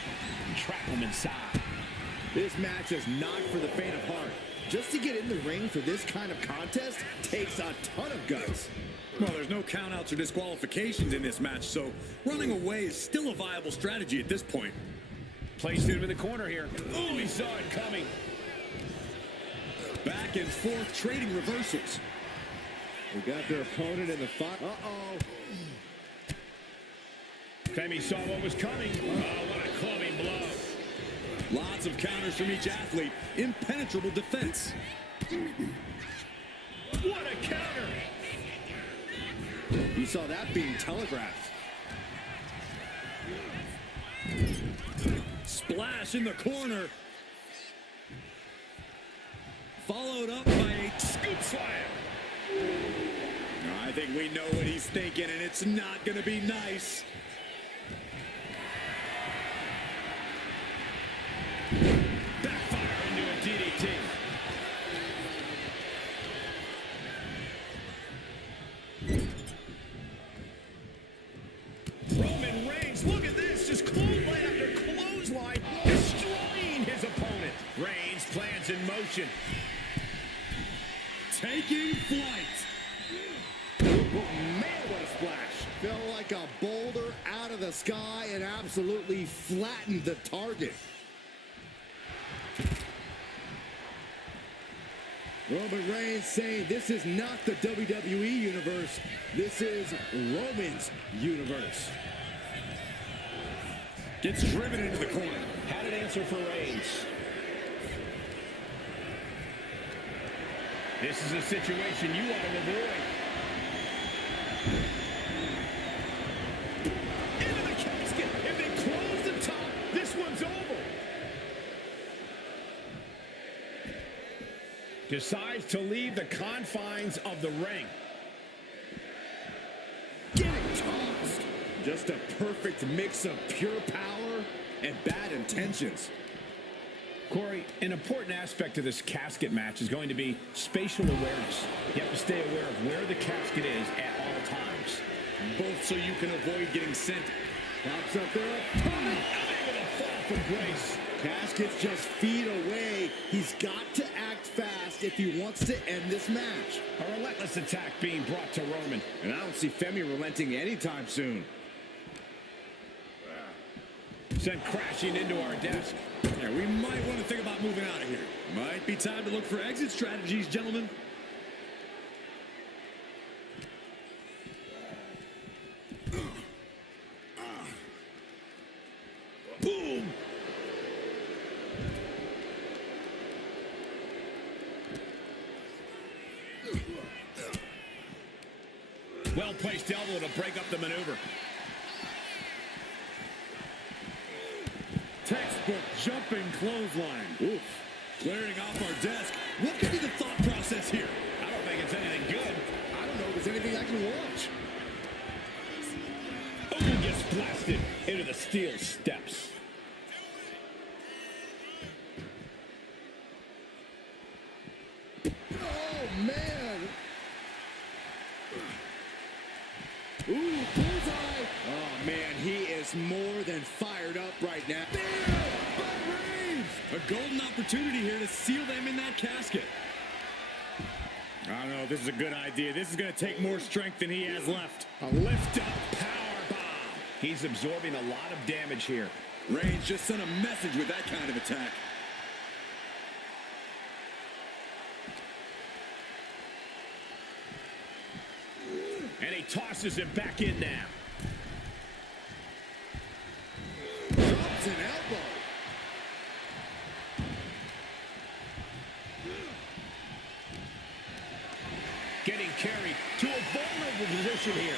and trap them inside. This match is not for the faint of heart. Just to get in the ring for this kind of contest takes a ton of guts. Well, there's no countouts or disqualifications in this match, so running away is still a viable strategy at this point. Placed him in the corner here. Oh, he saw it coming. Back and forth trading reversals. We got their opponent in the fight. Uh-oh. Femi saw what was coming. Oh, what a clubbing blow. Lots of counters from each athlete. Impenetrable defense. What a counter. You saw that being telegraphed. Splash in the corner. Followed up by a scoop slam. I think we know what he's thinking, and it's not going to be nice. Backfire into a DDT. Roman Reigns, look at this, just clothesline after clothesline, destroying his opponent. Reigns plans in motion. Taking flight. Man, what a splash. Felt like a boulder out of the sky and absolutely flattened the target. Roman Reigns saying this is not the WWE Universe. This is Roman's universe. Gets driven into the corner. Had an answer for Reigns. This is a situation you want to avoid. Into the casket. If they close the top, this one's over. Decides to leave the confines of the ring. Getting tossed. Just a perfect mix of pure power and bad intentions. Corey, an important aspect of this casket match is going to be spatial awareness. You have to stay aware of where the casket is at all times. Both so you can avoid getting sent. Pops up there. Opponent. Unable to fall from grace. Casket's just feet away. He's got to act fast if he wants to end this match. A relentless attack being brought to Roman. And I don't see Femi relenting anytime soon. Sent crashing into our desk. Yeah, we might want to think about moving out of here. Might be time to look for exit strategies, gentlemen. Boom! Well-placed elbow to break up the maneuver. Textbook jumping clothesline. Oof. Clearing off our desk. What could be the thought process here? I don't think it's anything good. I don't know if there's anything I can watch. Oh, gets blasted into the steel steps. Oh, man. Ooh, bullseye. Oh, man, he is more than fired up right now. A golden opportunity here to seal them in that casket. I don't know if this is a good idea. This is going to take more strength than he has left. A lift-up power bomb. He's absorbing a lot of damage here. Reigns just sent a message with that kind of attack. And he tosses him back in now. Drops an elbow. Getting carried to a vulnerable position here.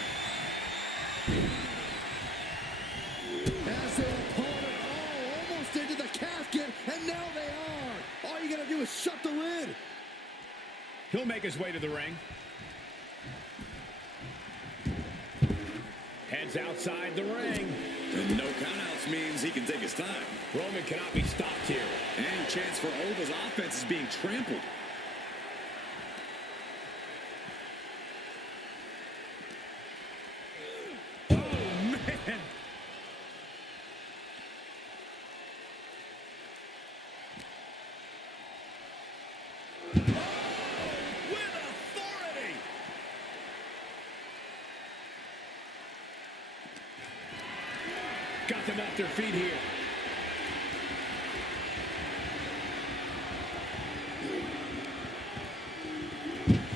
As their opponent, almost into the casket, and now they are. All you gotta do is shut the lid. He'll make his way to the ring. Heads outside the ring. And no countouts means he can take his time. Roman cannot be stopped here. Any chance for Oba's offense is being trampled. Oh, man. With authority. Got them off their feet here.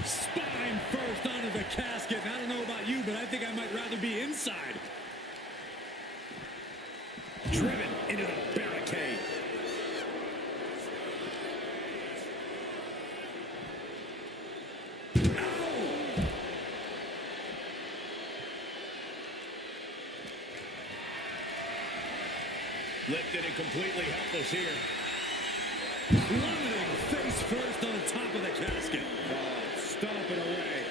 Spine first onto the casket. And I don't know about you, but I think I might rather be inside. Driven into the barricade. Lifted and completely helpless here. Plummeting face first on top of the casket. Oh, stomping away.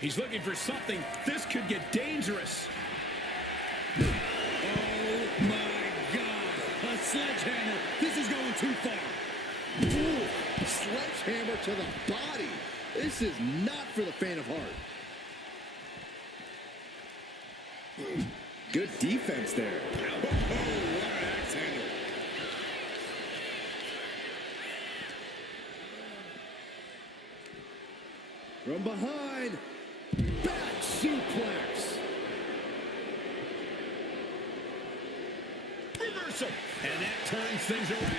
He's looking for something. This could get dangerous. Oh, my God. A sledgehammer. This is going too far. Ooh, sledgehammer to the body. This is not for the faint of heart. Good defense there. Oh, what an axe handle. From behind, back suplex. Reversal. And that turns things around.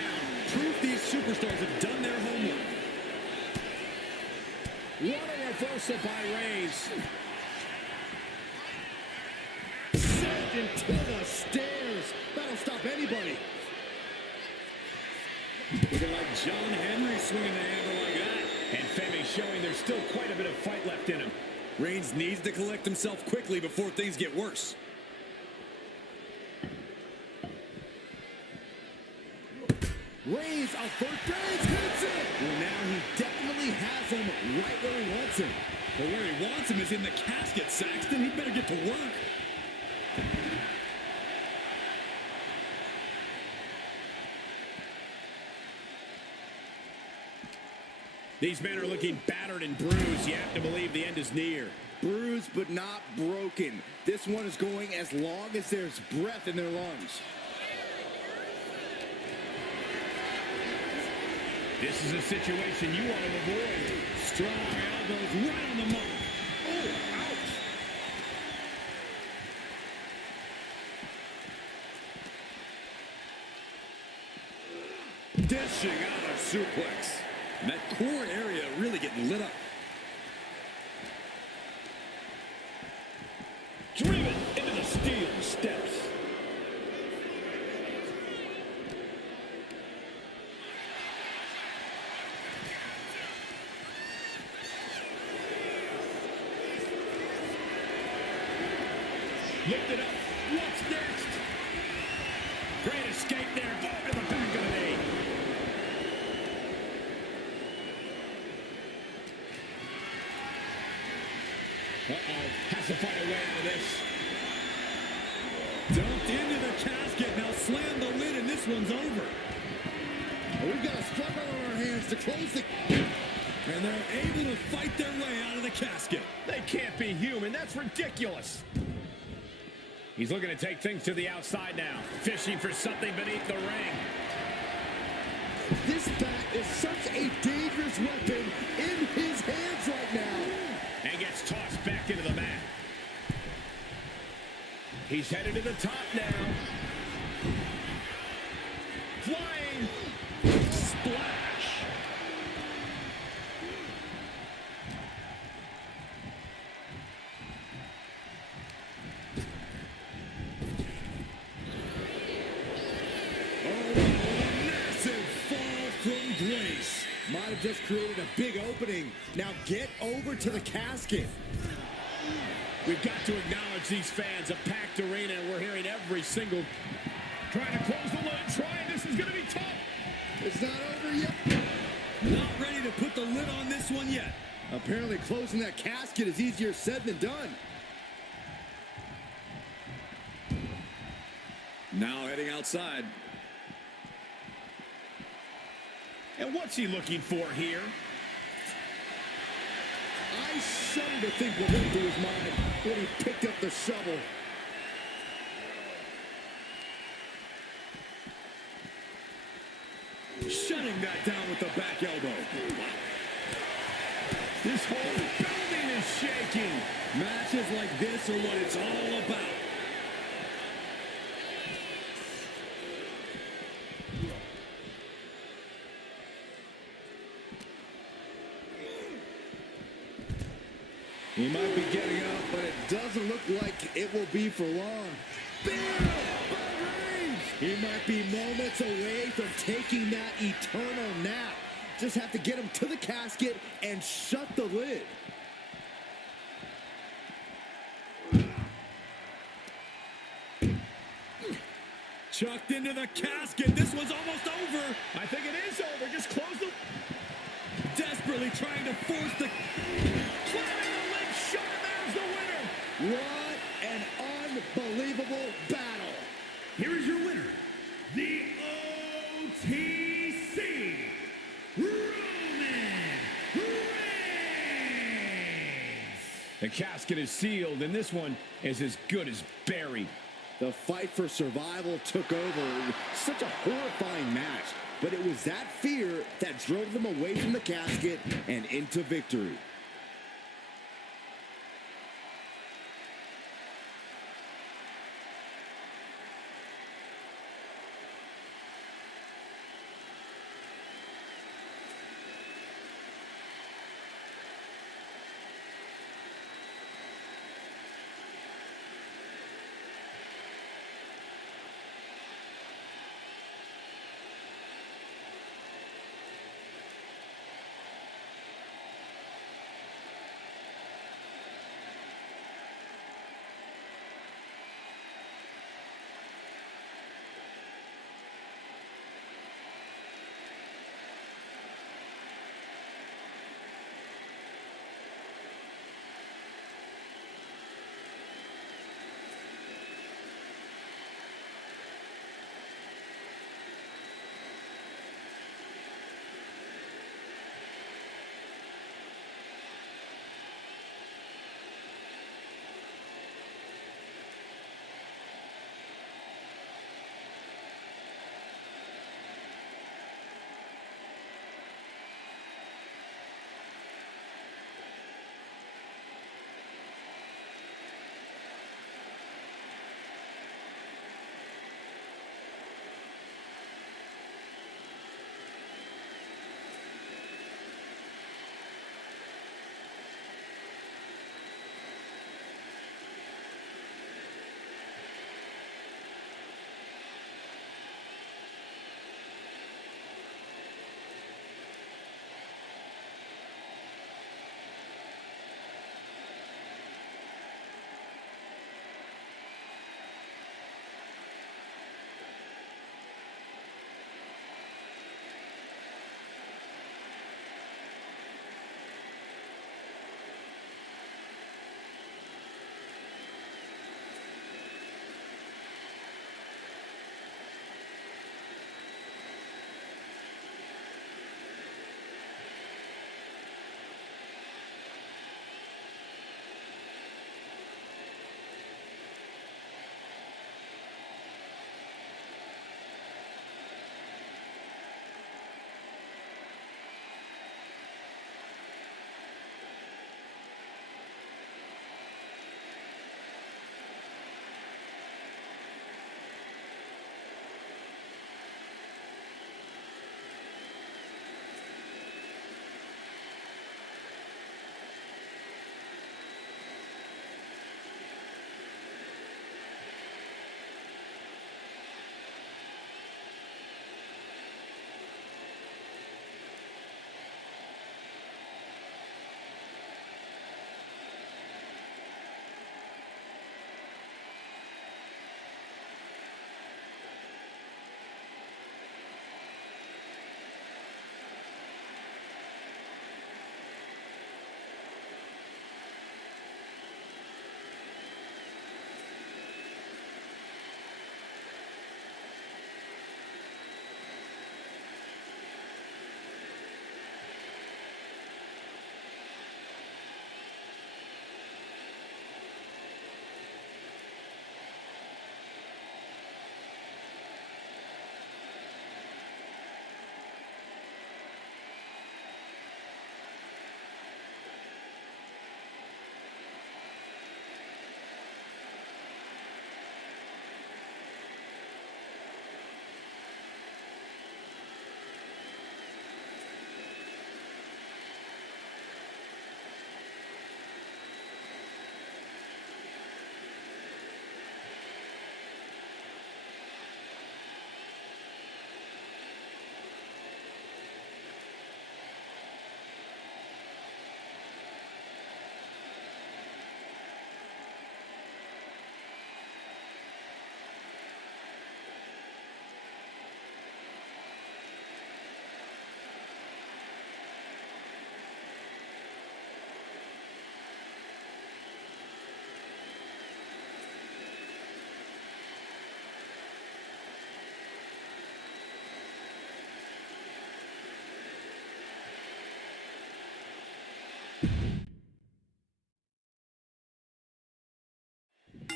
Proof these superstars have done their homework. What a reversal by Reigns. Sent into the stairs. That'll stop anybody. Looking like John Henry swinging the hammer like that. And Femi showing there's still quite a bit of fight left in him. Reigns needs to collect himself quickly before things get worse. Reigns, a first Reigns hits it. Well, now he definitely has him right where he wants him. But where he wants him is in the casket, Saxton. He'd better get to work. These men are looking battered and bruised. You have to believe the end is near. Bruised but not broken. This one is going as long as there's breath in their lungs. This is a situation you want to avoid. Strong elbows right on the mark. Oh, ouch. Dishing out a suplex. And that core area really getting lit up. Driven into the steel steps. Lifted up. What's next? Great escape there. Boom to the back of the knee. Has to find a way out of this. Dumped into the casket. Now slam the lid and this one's over. Well, we've got a struggle on our hands to close the... And they're able to fight their way out of the casket. They can't be human. That's ridiculous. He's looking to take things to the outside now. Fishing for something beneath the ring. This bat is such a dangerous weapon in his hands right now. And gets tossed back into the mat. He's headed to the top now. Flying. Splash. Might have just created a big opening. Now get over to the casket. We've got to acknowledge these fans. A packed arena, and we're hearing every single... Trying to close the lid. Trying. This is going to be tough. It's not over yet. Not ready to put the lid on this one yet. Apparently closing that casket is easier said than done. Now heading outside. And what's he looking for here? I shudder to think what went through his mind when he picked up the shovel. Shutting that down with the back elbow. This whole building is shaking. Matches like this are what it's all about. He might be getting up. but it doesn't look like it will be for long. Bam! He might be moments away from taking that eternal nap. Just have to get him to the casket and shut the lid. Chucked into the casket. This one's almost over. I think it is over. Just close the... Desperately trying to force the... Slamming the lid shut, and there's the winner. What an unbelievable battle. Here is your winner, the OTC, Roman Reigns. The casket is sealed, and this one is as good as buried. The fight for survival took over. Such a horrifying match, but it was that fear that drove them away from the casket and into victory.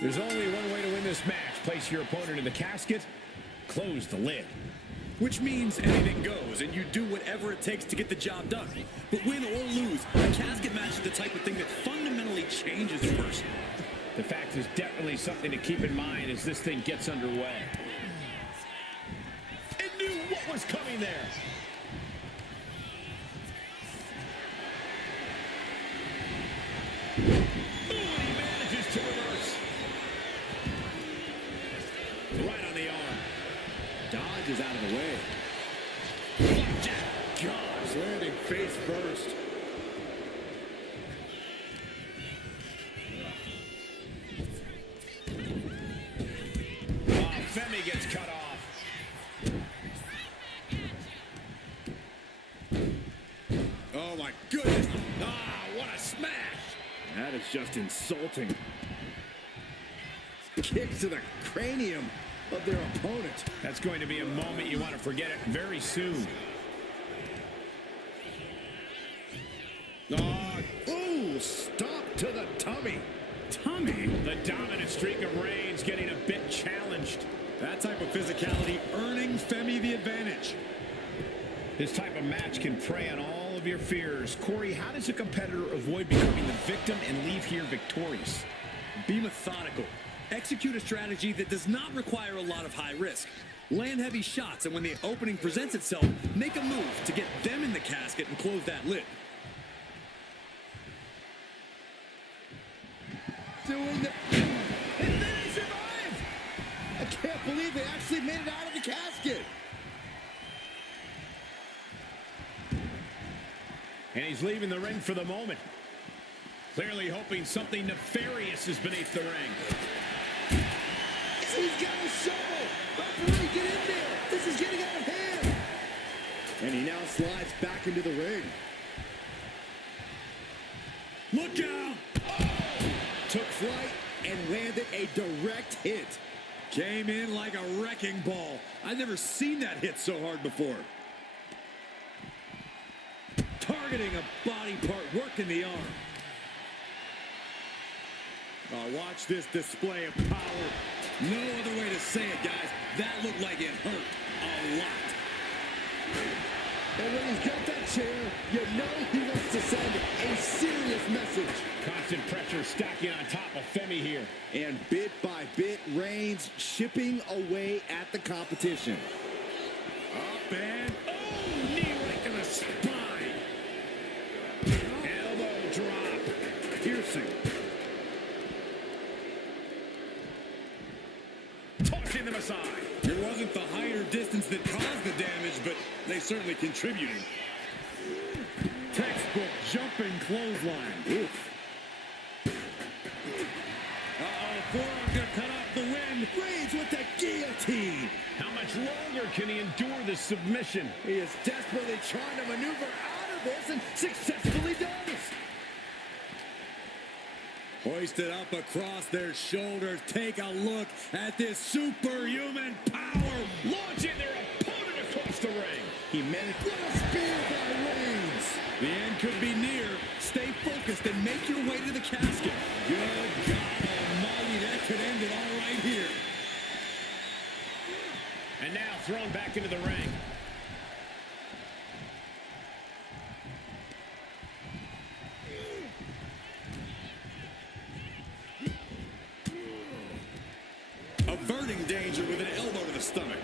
There's only one way to win this match. Place your opponent in the casket, close the lid. Which means anything goes, and you do whatever it takes to get the job done. But win or lose, a casket match is the type of thing that fundamentally changes a person. The fact is definitely something to keep in mind as this thing gets underway. It knew what was coming there. Ooh, and he manages to reverse. Right on the arm. Dodges out of the way. Flapjack. Gosh, Landing face first. Femi gets cut off. Oh my goodness! Ah, what a smash! That is just insulting. Kicks to the cranium of their opponent. That's going to be a moment you want to forget it very soon. Ooh, stop to the tummy. Tummy? The dominant streak of Reigns getting a bit challenged. That type of physicality earning Femi the advantage. This type of match can prey on all of your fears. Corey, how does a competitor avoid becoming the victim and leave here victorious? Be methodical. Execute a strategy that does not require a lot of high risk. Land heavy shots, and when the opening presents itself, make a move to get them in the casket and close that lid. Doing the... And then he survived! I can't believe they actually made it out of the casket. And he's leaving the ring for the moment. Clearly hoping something nefarious is beneath the ring. He's got a shovel. Referee, get in there. This is getting out of hand. And he now slides back into the ring. Look out! Took flight and landed a direct hit. Came in like a wrecking ball. I've never seen that hit so hard before. Targeting a body part, working the arm. Oh, watch this display of power. No other way to say it, guys. That looked like it hurt a lot. And when he's got that chair, you know he wants to send a serious message. Constant pressure stacking on top of Femi here. And bit by bit, Reigns chipping away at the competition. Up and... Oh, knee right to the spine. Elbow drop. Piercing. Tossing them aside. It wasn't the height or distance that caused the damage, but they certainly contributed. Textbook jumping clothesline. Oof. Uh-oh, forearm gonna cut off the wind. Reigns with the guillotine. How much longer can he endure this submission? He is desperately trying to maneuver out of this and successfully does. Hoisted up across their shoulders. Take a look at this superhuman power. Launching their opponent across the ring. He managed. What a spear by Reigns. The end could be near. Stay focused and make your way to the casket. Good God almighty, that could end it all right here. And now thrown back into the ring. Averting danger with an elbow to the stomach.